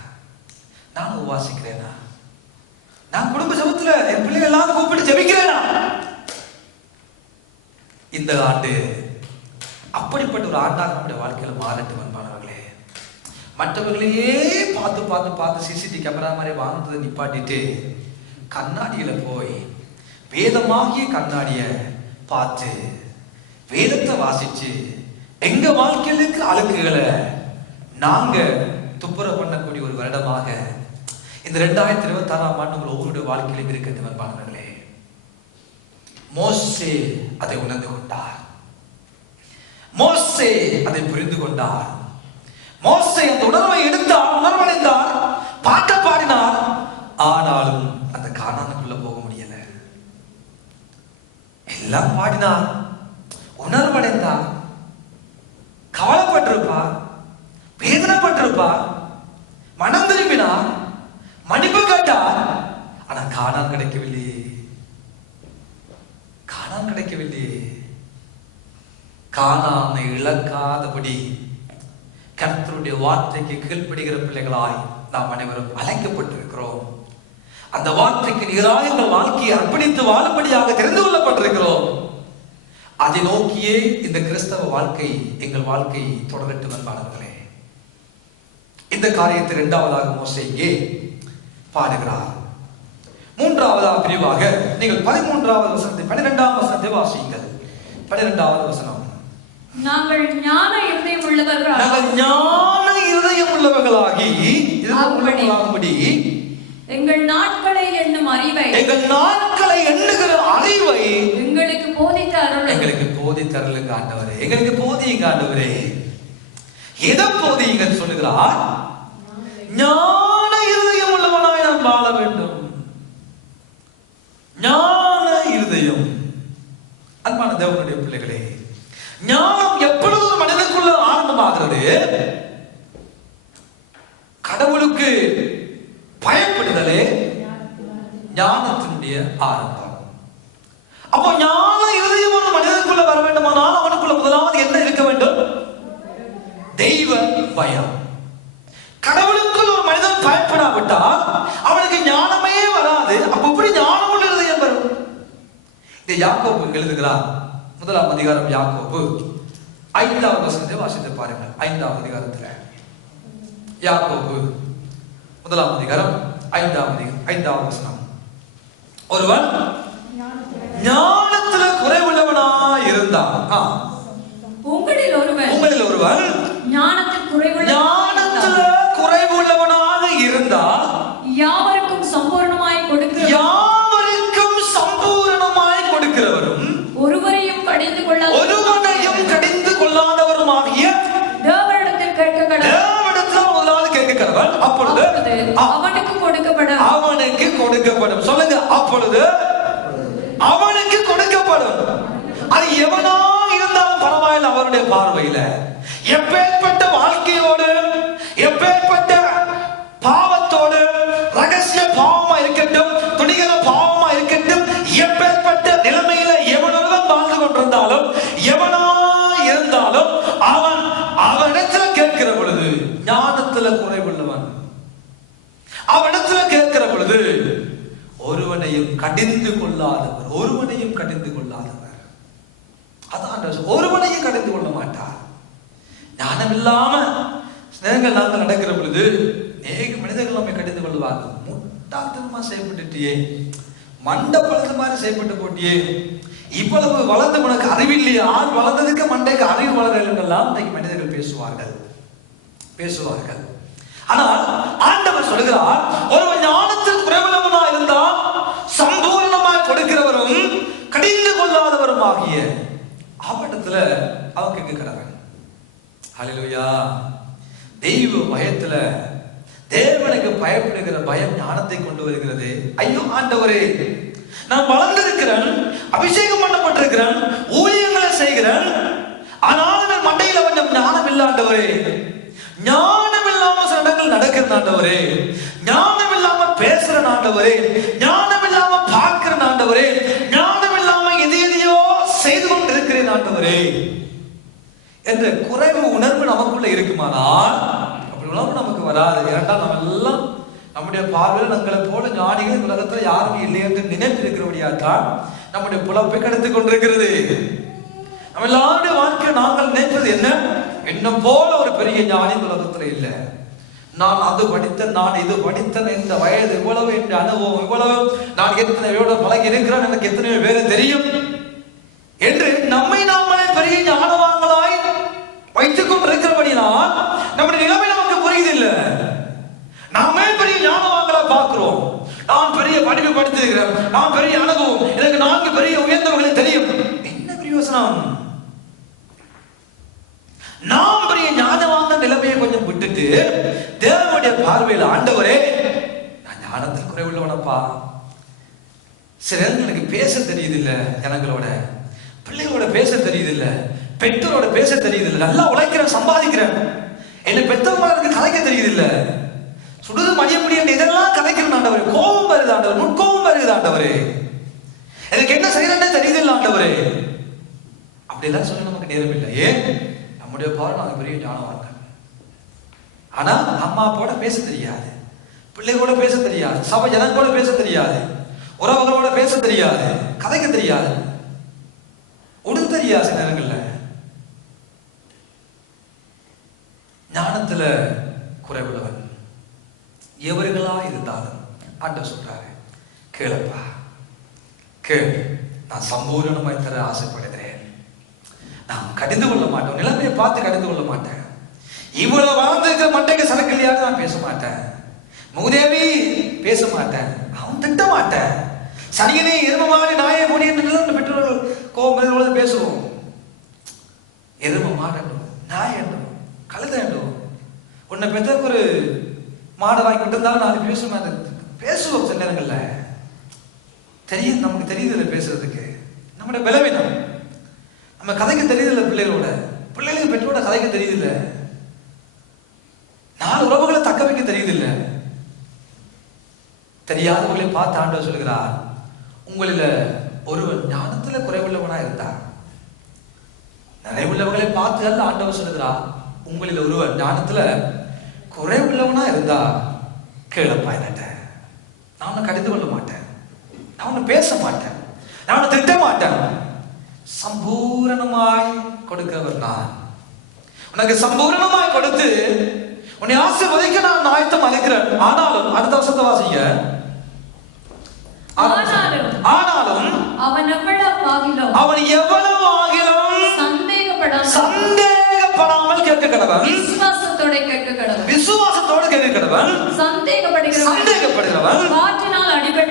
நான் உபவாசிக்கிறேனா, நான் குடும்ப ஜெபத்துல என் பிள்ளைகள் எல்லாம் கூப்பிட்டு ஜெபிக்கிறேனா? இந்த ஆண்டு அப்படிப்பட்ட ஒரு ஆண்டாக நம்முடைய வாழ்க்கையில மாறட்டும் அன்பானவர்களே. மற்றவர்களையே பார்த்து பார்த்து பார்த்து சிசிடிவி கேமரா மாதிரி வாழ்ந்ததை நிப்பாட்டிட்டு கண்ணாடியில போய் வேதமாகிய கண்ணாடிய பார்த்து வேதத்தை வாசிச்சு எங்க வாழ்க்கையில இருக்கிற அழுக்குகளை நாங்க துப்புரவு பண்ணக்கூடிய ஒரு வருடமாக இந்த 2026ஆம் ஆண்டு உங்கள் ஒவ்வொருடைய வாழ்க்கையிலும் இருக்கிறது அன்பானவர்களே. மோசே அதை உணர்ந்து கொண்டார், மோசே அதை புரிந்து கொண்டார். மோசே அந்த உணர்வை எடுத்தார், உணர்வடைந்தார், பாட்ட பாடினார். ஆனாலும் அந்த கானானுக்குள்ள போக முடியல. எல்லாம் பாடினார், உணர்வடைந்தார், கவலைப்பட்டிருப்பார், வேதனைப்பட்டிருப்பார், மனம் திரும்பினார், மன்னிப்பு கேட்டார். ஆனா கானான் கிடைக்கவில்லையே, கானான் கிடைக்கவில்லையே. கானானை இழக்காதபடி கர்த்தருடைய வார்த்தைக்கு கீழ்ப்படுகிற பிள்ளைகளாய் நாம் அனைவரும் அழைக்கப்பட்டிருக்கிறோம். அந்த வார்த்தைக்கு நிகராக எங்கள் வாழ்க்கையை அர்ப்பணித்து வாழும்படியாக தெரிந்து கொள்ளப்பட்டிருக்கிறோம். அதை நோக்கியே இந்த கிறிஸ்தவ வாழ்க்கை எங்கள் வாழ்க்கை தொடரட்டும் என்பார்களே. இந்த காரியத்தை 2வதாக மோசே பாடுகிறார். 3வது பிரிவாக நீங்கள் 13வது வசனத்தை 12ஆம் வசனத்தை வாசியுங்கள். 12வது வசனம், நாங்கள் ஞான இருதயம் உள்ளவர்களாகி எங்கள் நாட்களை எண்ணும் அறிவை, எங்கள் நாட்களை எண்ணுகிற அறிவை எங்களுக்கு போதித்த அருள், எங்களுக்கு போதித்த அருளுங்க ஆண்டவரே, எங்களுக்கு போதியுங்க ஆண்டவரே. எதை போதியுங்கன்னு சொல்லுகிறார்? ஞான இருதயம் உள்ளவனாய் நான் வாழ வேண்டும். ஞான இருதயம். அன்பான தேவனுடைய பிள்ளைகளே, ஞானம் எப்பொழுது மனிதனுக்குள்ள ஆரம்பமாகிறது? கடவுளுக்கு பயப்படுதலே ஞானத்தினுடைய ஆரம்பம். அப்போ ஞான இருதயம் ஒரு மனிதனுக்குள்ள வர வேண்டுமானால் அவனுக்குள்ள முதலாவது என்ன இருக்க வேண்டும்? தெய்வ பயம். கடவுளுக்குள் ஒரு மனிதன் பயப்படாவிட்டால் அவனுக்கு ஞானமே வராது. அப்ப எப்படி ஞானம் உள்ள இருதயம் வரும்? இதை யாக்கோபு எழுதுகிறார். 1ஆம் அதிகாரம் யாக்கோபு 5வது வசனத்தை வாசித்து பாருங்கள். 5வது அதிகாரத்தில் யாக்கோபு 1ஆம் அதிகாரம் 5வது வசனம். ஒருவன் ஞானத்துல குறைவுள்ளவனா இருந்தான். உங்களில் ஒருவன் ஞானத்தில் குறைவுள்ளவனாக இருந்தால் யாவருக்கும் சம்பூர்ணமாய் கொடுக்கிறவரும் ஒருவரையும் கடிந்து கொள்ளாதவருமாகிய தேவனிடத்தில் முதலாவது கேட்க கடவன். அப்பொழுது அவனுக்கு கொடுக்கப்படும். சொல்லுங்க, அப்பொழுது அவனுக்கு கொடுக்கப்படும். அது எவனா இருந்தாலும் பரவாயில்லை. அவருடைய பார்வையில எப்பேற்பட்ட வாழ்க்கையோடு, எப்பேற்பட்ட பாவத்தோடு, ரகசிய பாவமா இருக்கட்டும், துணிகர பாவமா இருக்கட்டும், எப்பேற்பட்ட நிலைமையில எவனொருவன் வாழ்ந்து கொண்டிருந்தாலும், எவனா இருந்தாலும் அவனிடத்துல கேட்கிற பொழுது ஞானத்துல குறைவுள்ளவன், அவனிடத்துல கேட்கிற பொழுது ஒருவனையும் கடிந்து கொள்ளாதவர். அதான் ஒருவனையும் கடிந்து கொள்ள மாட்டார். ஞானம் இல்லாம ஸ்நேகங்கள் நாங்கள் நடக்கிற பொழுது அநேக மனிதர்கள் நம்மை கடிந்து கொள்வார்கள். முட்டாள்தனமா செய்யப்பட்டுட்டியே, மண்டப்பழத்து மாதிரி செய்யப்பட்டு போட்டியே, இவ்வளவு வளர்ந்து உனக்கு அறிவில்லையா, வளர்ந்ததுக்கு மண்டைக்கு அறிவு வளரலாம் இன்னைக்கு மனிதர்கள் பேசுவார்கள். ஆனால் ஆண்டவர் சொல்கிறார், ஒருவன் ஞானத்தில் குறைவுள்ளவனா இருந்தால் சம்பூர்ணமாய் கொடுக்கிறவரும் கடிந்து கொள்ளாதவரும் ஆகிய அவனிடத்துல அவன் கேட்க கடவன். ஹல்லேலூயா. தெய்வ பயத்துல, தேவனுக்கு பயப்படுகிற பயம் ஞானத்தை கொண்டு வருகிறது. ஐயோ ஆண்டவரே, நான் வளர்ந்திருக்கிறேன், அபிஷேகம் பண்ணப்பட்டிருக்கிறேன், ஊழியங்களை செய்கிறேன், ஆனாலும் என் மண்டையில கொஞ்சம் ஞானம் இல்ல ஆண்டவரே. ஞானம் இல்லாம சில இடங்கள் நடக்கிற ஆண்டவரே, ஞானம் இல்லாம பேசுற ஆண்டவரே, ஞானம் இல்லாம பார்க்கிற ஆண்டவரே, ஞானம் இல்லாம எதையோ செய்து கொண்டு இருக்கிறேன் ஆண்டவரே என்ற குறைவு உணர்வு நமக்குள்ள இருக்குமானால் அப்படி உணர்வு நமக்கு வராது. ஏனென்றால் நம்ம எல்லாம் நம்முடைய பார்வையில் நம்மளை போல ஞானிகள் உலகத்துல யாரும் இல்லை என்று நினைத்து இருக்கிறபடியாத்தான் நம்முடைய புலப்பை கடத்திக் கொண்டிருக்கிறது. நம்ம எல்லாருடைய வாழ்க்கை நாங்கள் நினைப்பது என்ன? என்ன போல ஒரு பெரிய ஞானி உலகத்துல இல்லை. நான் அது படித்தேன், நான் இது படித்தேன், இந்த வயது இவ்வளவு, என்ற அனுபவம் இவ்வளவு, நான் எத்தனை பேரோட பழகி இருக்கிறேன், எனக்கு எத்தனை பேரு தெரியும் என்று நம்மை நாமளே பெரிய ஞானவான்களாய் வைத்துக் கொண்டிருக்கிறபடினால் நம்முடைய நிலைமை நமக்கு புரியுதில்லை. நாமே பெரிய ஞானவான்களா பார்க்கிறோம். நான் பெரிய படிப்பு படித்திருக்கிறேன், நான் பெரிய அனுபவம், எனக்கு 4 பெரிய உயர்ந்தவர்களை தெரியும். என்ன பிரயோசனம்? நாம் பெரிய ஞானவான நிலைமையை கொஞ்சம் விட்டுட்டு தேவனுடைய பார்வையில் ஆண்டவரே, நான் ஞானத்தில் குறைவுள்ளவனப்பா, சில எனக்கு பேச தெரியுதில்லை, ஜனங்களோட பிள்ளைகளோட பேச தெரியுதில்லை, பெற்றோரோட பேச தெரியுதில்லை, நல்லா உழைக்கிறேன், சம்பாதிக்கிறேன், என்னை பெற்றவங்களுக்கு கதைக்க தெரியுதில்லை, சுடுது மடிய முடியும், இதெல்லாம் கதைக்கிறேன் ஆண்டவரே, கோபம் வருது ஆண்டவர், நுட்கோபம் வருது ஆண்டவரே, எனக்கு என்ன செய்யறேன்னே தெரியுதில்லை ஆண்டவரே. அப்படியெல்லாம் சொல்ல நமக்கு நேரம் இல்லை. ஏன்? நம்முடைய பார்வை நாங்கள் பெரிய ஞானவான்கள். ஆனா அம்மா அப்பாவோட பேச தெரியாது, பிள்ளைகளோட பேச தெரியாது, சபை ஜனங்களோட பேச தெரியாது, உறவுகளோட பேச தெரியாது, கதைக்க தெரியாது, ஒன்றும் தெரியாது. சில நேரங்கள்ல ஞானத்துல குறைவுள்ளவன் எவர்களா இருந்தாலும் ஆண்டவர் சொல்றாரு, கேளப்பா கேள், நான் சம்பூரணமாய் தர ஆசைப்படுகிறேன். நான் கடிந்து கொள்ள மாட்டேன், நிலைமையை பார்த்து கடிந்து கொள்ள மாட்டேன், இவ்வளவு வாழ்ந்திருக்கிற மண்டைக்கு சரக்கு இல்லையாவது நான் பேச மாட்டேன், மூதேவி பேச மாட்டேன், அவன் திட்ட மாட்டேன், சனியனே எரும மாடு நாயை பொடி என்று பெற்றோர்கள் கோபம் பேசுவோம். எரும மாடண்டும், நாய் என்றும், கழுத என்றும், உன்னை பெற்றக்கு ஒரு மாடை வாங்கிட்டு இருந்தாலும் நாலு பேசுவோம். சில நேரங்கள்ல தெரியும், நமக்கு தெரியுதில்லை பேசுறதுக்கு, நம்முடைய பலவீனம், நம்ம கதைக்க தெரியுதில்லை, பிள்ளைகளுக்கு பெற்றோட கதைக்க தெரியுதில்லை, 4 உறவுகளை தக்க வைக்க தெரியுதில்லை. தெரியாதவர்களை பார்த்து ஆண்டவர் சொல்கிறார், உங்களில ஒருவன் ஞானத்துல குறைவுள்ளவனா இருந்தார். நிறைவுள்ளவர்களை பார்த்து அல்ல ஆண்டவர் சொல்லுகிறார், உங்களில் ஒருவன் ஞானத்துல குறைவுள்ளவனா இருந்தா கேளப்பா என்னட்ட. நான் உன்னை கடிந்து கொள்ள மாட்டேன், நான் உன்னை பேச மாட்டேன், நான் உன்னை திட்ட மாட்டேன். சம்பூரணமாய் கொடுக்கிறவர் நான். உனக்கு சம்பூரணமாய் கொடுத்து உன்னை ஆசீர்வதிக்க நான் ஆயத்தம் அளிக்கிறேன். ஆனாலும் அடுத்த வருஷத்தை வாசிங்க. ஆனாலும் அவன் எவ்வளவு ஆகிலும் சந்தேகப்படாமல் கேட்க கடவன். விசுவாசத்தோடு கேட்க கடவன். சந்தேகப்படுகிறவன்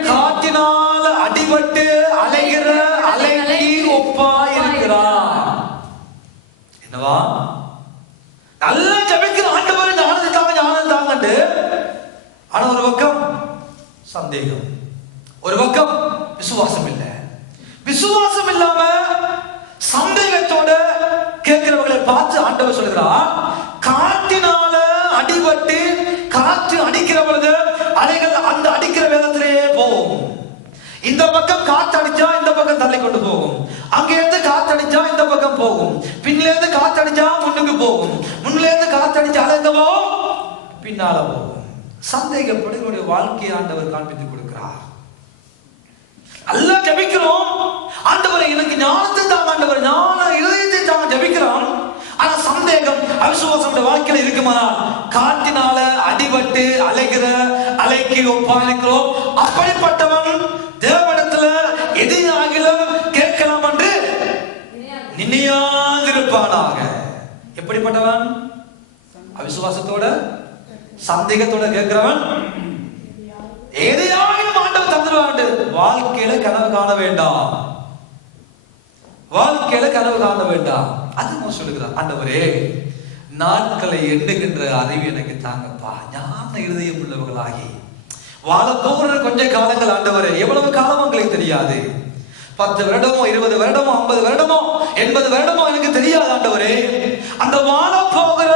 காற்றினால் அடிபட்டு அலைகிற அலைக்கு ஒப்பாய் இருக்கிறான். என்னவா? நல்லா ஜெபிக்கிற ஆண்டவர் ஞானத்தை தாங்கட்டு, ஆனா ஒரு பக்கம் சந்தேகம், ஒரு பக்கம் விசுவாசம் இல்லை. விசுவாசம் இல்லாம சந்தேகத்தோட கேட்கிறவர்களை பார்த்து ஆண்டவர் சொல்கிறார், காற்றினால அடிபட்டு காற்று அடிக்கிற பொழுது அலைகள் அந்த அடிக்கிற வேகத்திலேயே போகும். இந்த பக்கம் காற்று அடிச்சா இந்த பக்கம் தள்ளி கொண்டு போகும், அங்கே இருந்து காற்று அடிச்சா இந்த பக்கம் போகும், பின்னில இருந்து காற்று அடிச்சா முன்னுக்கு போகும், முன்னில இருந்து காற்று அடிச்சா அலைந்தவோ பின்னால போகும். சந்தேகப்படுகளுடைய வாழ்க்கையை ஆண்டவர் காண்பித்துக் கொடுக்கிறார். நல்லா ஜெபிக்கிறோம், ஆண்டவரை எனக்கு ஞானத்தை தாங்க, ஆண்டவர் ஞான இதயத்தை தாங்க ஜெபிக்கிறோம். ஆனா சந்தேகம் அவிசுவாசம் வாழ்க்கையில இருக்குமானால் காற்றினால அடிபட்டு அலைகிற அலைக்கு ஒப்பா இருக்கிறோம். அப்படிப்பட்டவன் தேவனிடத்துல எதையாகிலும் கேட்கலாம் என்று நினையாதிருப்பானாக. எப்படிப்பட்டவன்? அவிசுவாசத்தோட சந்தேகத்தோட கேட்கிறவன் எதையாகிலும் ஆண்டவர் தந்துருவாண்டு. வாழ்க்கையில கனவு காண வேண்டாம், வாழ்க்கையில கனவு காண வேண்டாம். அது சொல்லுகிறார், ஆண்டவரே நாட்களை எண்ணுகின்ற அறிவு எனக்கு தாங்கப்பா. ஞான இருதயம் உள்ளவர்களாகி வாழ போகிற கொஞ்ச காலங்கள் ஆண்டவரே, எவ்வளவு காலம் உங்களுக்கு தெரியாது. 10 வருடமோ 20 வருடமோ 50 வருடமோ 80 வருடமோ எனக்கு தெரியாது ஆண்டவரே. அந்த வாழ போகிற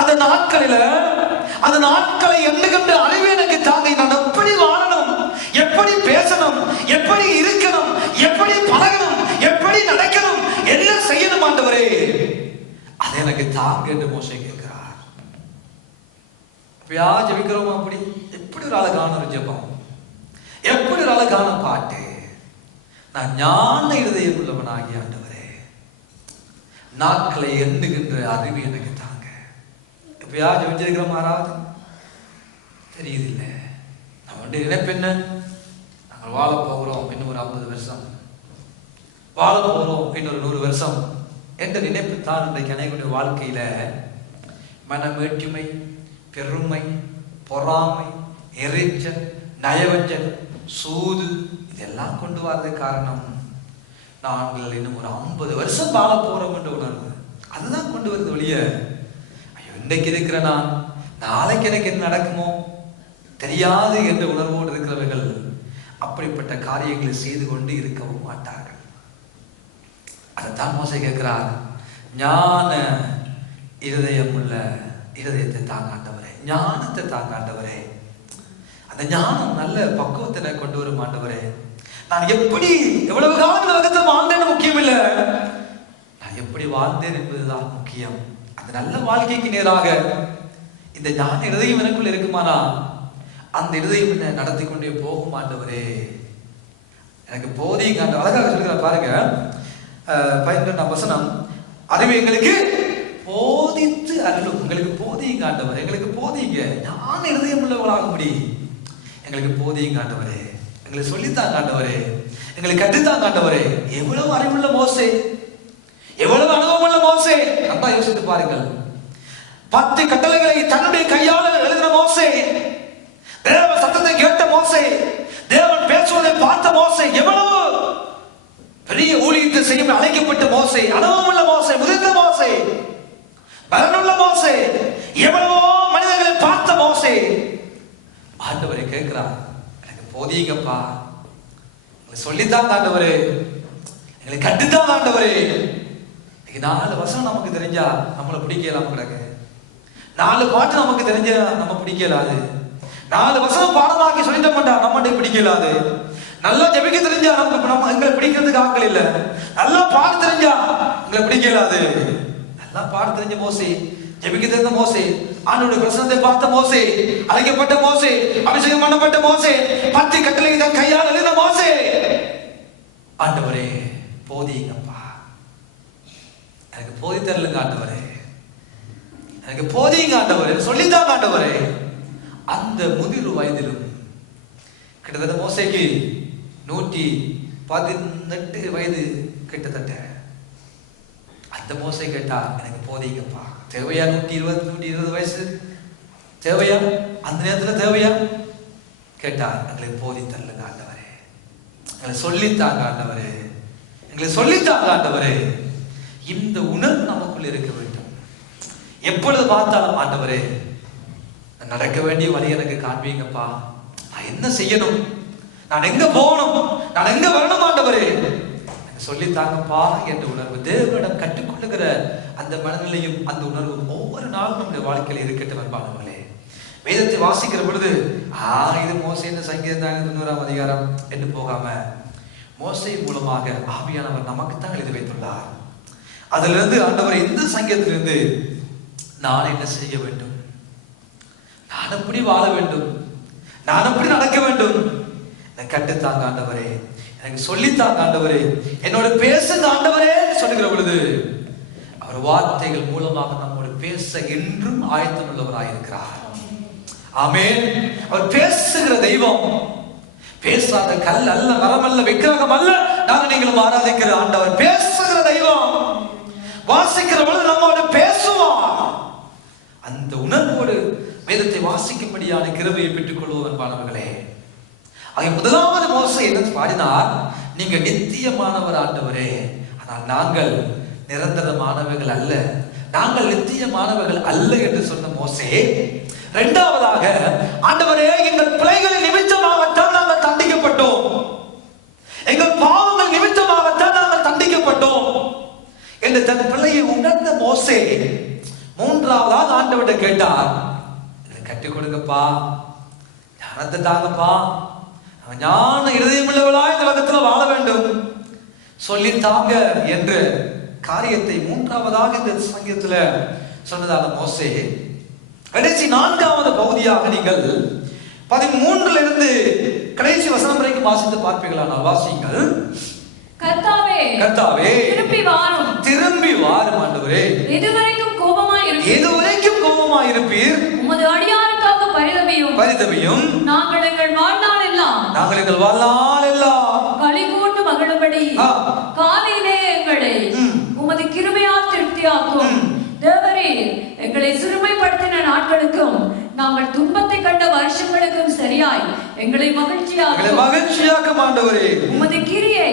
அந்த நாட்களில அந்த நாட்களை எண்ணுகின்ற அறிவு எனக்கு தாங்க. நான் எப்படி வாழணும், எப்படி பேசணும், எப்படி இருக்கணும், எப்படி பழகணும், எப்படி நடக்கணும், எல்லாம் செய்யணும் ஆண்டவரே, அது எனக்கு தாங்க என்று மோசே கேட்கிறார். எப்பயா ஜெபிக்கிறோமா? அப்படி எப்படி ஒரு அழகான ஒரு ஜெபம், எப்படி ஒரு அழகான பாட்டு. நான் ஞான இருதயம் உள்ளவனாகி ஆண்டவரே நாட்களை எண்ணுகின்ற அறிவு எனக்கு தாங்க. எப்பயா ஜெபிச்சிருக்கிற மாறாது தெரியுது இல்லை. நம்ம நினைப்பு என்ன? நாங்கள் வாழ போகிறோம் இன்னும் ஒரு 50 வருஷம், வாழ போகிறோம் இன்னொரு 100 வருஷம் என்ற நினைப்பு தான் இன்றைக்கு அனைவருடைய வாழ்க்கையில மனமேற்றுமை, பெருமை, பொறாமை, எரிச்சல், நயவஞ்சல், சூது இதெல்லாம் கொண்டு வரது காரணம். நாங்கள் இன்னும் ஒரு 50 வருஷம் வாழ போறோம் என்ற உணர்வு அதுதான் கொண்டு வருது ஒழிய, ஐயோ இன்றைக்கு இருக்கிற நான் நாளைக்கு எனக்கு என்ன நடக்குமோ தெரியாது என்ற உணர்வோடு இருக்கிறவர்கள் அப்படிப்பட்ட காரியங்களை செய்து கொண்டு இருக்கவும் மாட்டார்கள். அதைத்தான் மோசே கேட்கிறார், ஞான இருதயம் உள்ள இருதயத்தை தாங்காண்டவரே, ஞானத்தை தாங்காண்டவரே. அந்த ஞானம் நல்ல பக்குவத்தை கொண்டு வரும் ஆண்டவரே. நான் எப்படி எவ்வளவு காலம் உலகத்தில் வாழ்ந்தேன்னு முக்கியம் இல்லை, நான் எப்படி வாழ்ந்தேன் என்பதுதான் முக்கியம். அந்த நல்ல வாழ்க்கைக்கு நேராக இந்த ஞான இருதயம் எனக்குள்ள இருக்குமானா அந்த இருதயம் என்ன நடத்தி கொண்டே போகும் ஆண்டவரே. எனக்கு போதிங்க ஆண்டவர். அழகாக சொல்லுகிறார் பாருங்க, 12ஆம் வசனம், அறிவு எங்களுக்கு போதித்து அருளும். எங்களுக்கு போதிங்க ஆண்டவர், எங்களுக்கு போதிங்க, ஞான இருதயம் உள்ளவர்களாகும்படி எங்களுக்கு போதிங்க ஆண்டவரே, எங்களுக்கு சொல்லித்தாங்க ஆண்டவரே, எங்களுக்கு கற்றுத்தாங்க ஆண்டவரே. எவ்வளவு அறிவுள்ள மோசே, எவ்வளவு அனுபவமுள்ள மோசே. நல்லா யோசித்து பாருங்கள். 10 கட்டளைகளை தன்னுடைய கையால் எழுதின மோசே, தேவ சத்தத்தை கேட்ட மோசே, தேவன் பேசுவதை பார்த்த மோசே, எவ்வளவு பெரிய ஊழியத்தை செய்யும் அழைக்கப்பட்ட மோசே, அனுபவமுள்ள மோசே, முதிர்ந்த மோசே, பலனுள்ள மோசே, எவ்வளவோ மனிதர்களை பார்த்த மோசே. ஆண்டவரை கேட்கிறார், எனக்கு போதிங்கப்பா, எங்களை சொல்லித்தான் ஆண்டவரே, எங்களை கட்டுத்தான் ஆண்டவரே. 4 வசனம் நமக்கு தெரிஞ்சா நம்மளை பிடிக்கலாம் கிடக்கு, 4 பாட்டு நமக்கு தெரிஞ்ச நம்ம பிடிக்கலாது, 4 வசனம் பாடமாக்கி சொல்லிட்டோம்டா நம்மகிட்ட பிடிக்கலாது, நல்லா ஜெபிக்க தெரிஞ்சா நம்ம எங்களை பிடிக்கிறதுக்கு ஆட்கள் இல்ல. நல்லா பாட தெரிஞ்சா எங்களை பிடிக்கல. அது நல்லா பாட தெரிஞ்ச மோசே, ஜெபிக்க தெரிந்த மோசே, ஆண்டவருடைய பிரசன்னத்தை பார்த்த மோசே, அழைக்கப்பட்ட மோசே, அபிஷேகம் பண்ணப்பட்ட மோசே, 10 கட்டளை தன் கையால் எழுதின மோசே, ஆண்டவரே போதிங்கப்பா, எனக்கு போதி தரலுங்க ஆண்டவரே, எனக்கு போதிங்க ஆண்டவரே, சொல்லித்தாங்க ஆண்டவரே. அந்த முதிர் வயதிலும் கிட்டத்தட்ட மோசேக்கு 118 வயது கிட்டத்தட்ட. அந்த மோசே கேட்டா எனக்கு போதிங்கப்பா. தேவையா 120 வயசு தேவையா? அந்த நேரத்துல தேவையா? கேட்டா எங்களுக்கு போதி தரலுங்க ஆண்டவரே, எங்களை சொல்லித்தாங்க ஆண்டவரே, எங்களை சொல்லித்தாங்க ஆண்டவரே. இந்த உணர்வு நமக்குள் இருக்க வேண்டும். எப்பொழுது பார்த்தாலும் ஆண்டவரே நடக்க வேண்டிய வழி எனக்கு காண்பீங்கப்பா, நான் என்ன செய்யணும், நான் எங்க போகணும், நான் எங்க வரணும் ஆண்டவரே சொல்லித்தாங்கப்பா என்ற உணர்வு தேவனிடம் கற்றுக்கொள்ளுகிற அந்த மனநிலையும் அந்த உணர்வும் ஒவ்வொரு நாளும் நம்முடைய வாழ்க்கையில் இருக்கட்டும் அன்பானவர்களே. வேதத்தை வாசிக்கிற பொழுது இது மோசே சங்கீதம் 90ஆம் அதிகாரம் என்று போகாம மோசே மூலமாக ஆவியானவர் நமக்குத்தான் எழுதி வைத்துள்ளார். அதிலிருந்து ஆண்டவர் இந்த சங்கீதத்திலிருந்து நான் என்ன செய்ய வேண்டும், நான் எப்படி வாழ வேண்டும், நான் எப்படி நடக்க வேண்டும், எனக்கு கட்டுத்தாங்க ஆண்டவரே, எனக்கு சொல்லித்தாங்க ஆண்டவரே, என்னோட பேசுங்க ஆண்டவரே சொல்லுகிற பொழுது அவர் வார்த்தைகள் மூலமாக நம்மோடு பேச என்றும் ஆயத்தம் உள்ளவராயிருக்கிறார். ஆமென். அவர் பேசுகிற தெய்வம், பேசாத கல் அல்ல, மரம் அல்ல, விக்கிரகம் அல்ல. நாங்கள் நீங்களும் ஆராதிக்கிற ஆண்டவர் பேசுகிற தெய்வம். வாசிக்கிற பொழுது நம்மோடு பேசுவார். அந்த உணர்வோடு வேதத்தை வாசிக்கும்படியான கிருபையை பெற்றுக் கொள்வோம் அன்பானவர்களே. ஆக முதலாவது மோசே என்ன பாடினார், நீங்க நித்தியமானவர் ஆண்டவரே, ஆனால் நாங்கள் நிரந்தரமானவர்கள் அல்ல, நாங்கள் நித்தியமானவர்கள் அல்ல என்று சொன்ன மோசே, இரண்டாவதாக ஆண்டவரே எங்கள் பிழைகளின் நிமித்தமாகத்தான் நாங்கள் தண்டிக்கப்பட்டோம், எங்கள் பாவங்கள் நிமித்தமாகத்தான் நாங்கள் தண்டிக்கப்பட்டோம் என்று தன் பிள்ளையை உணர்ந்த மோசே மூன்றாவதாக ஆண்டவர்கிட்ட கேட்டார், கற்றுக் கொடுங்கப்பா, ஞானத்தை தாங்கப்பா, ஞான இருதயம் உள்ளவளா இந்த உலகத்துல வாழ வேண்டும் சொல்லித்தாங்க என்ற காரியத்தை மூன்றாவதாக இந்த சங்கீதத்துல சொன்னதான மோசே. கடைசி 4வது பகுதியாக நீங்கள் 13 இருந்து கடைசி வசனம் வரைக்கும் வாசித்து பார்ப்பீர்களானால் வாசியுங்கள். கர்த்தாவே, கர்த்தாவே திரும்பி வாரும், திரும்பி வாரும் ஆண்டவரே, எதுவரைக்கும் கோபமாயிருப்பீர், எதுவரைக்கும் கோபமாயிருப்பீர், உமது அடியாருக்காக பரிதபியும் நாங்கள் எங்கள் வாழ்நாள் எல்லாம் களி கூர்ந்து மகிழும்படி காலையிலே எங்களை உமது கிருபையால் திருப்தியாக்கும். தேவரீர் எங்களை சிறுமைப்படுத்தின நாட்களுக்கும் நாங்கள் துன்பத்தை கண்ட வருஷங்களுக்கும் சரியாய் எங்களை மகிழ்ச்சியாக்கும் ஆண்டவரே. உமது கிரியை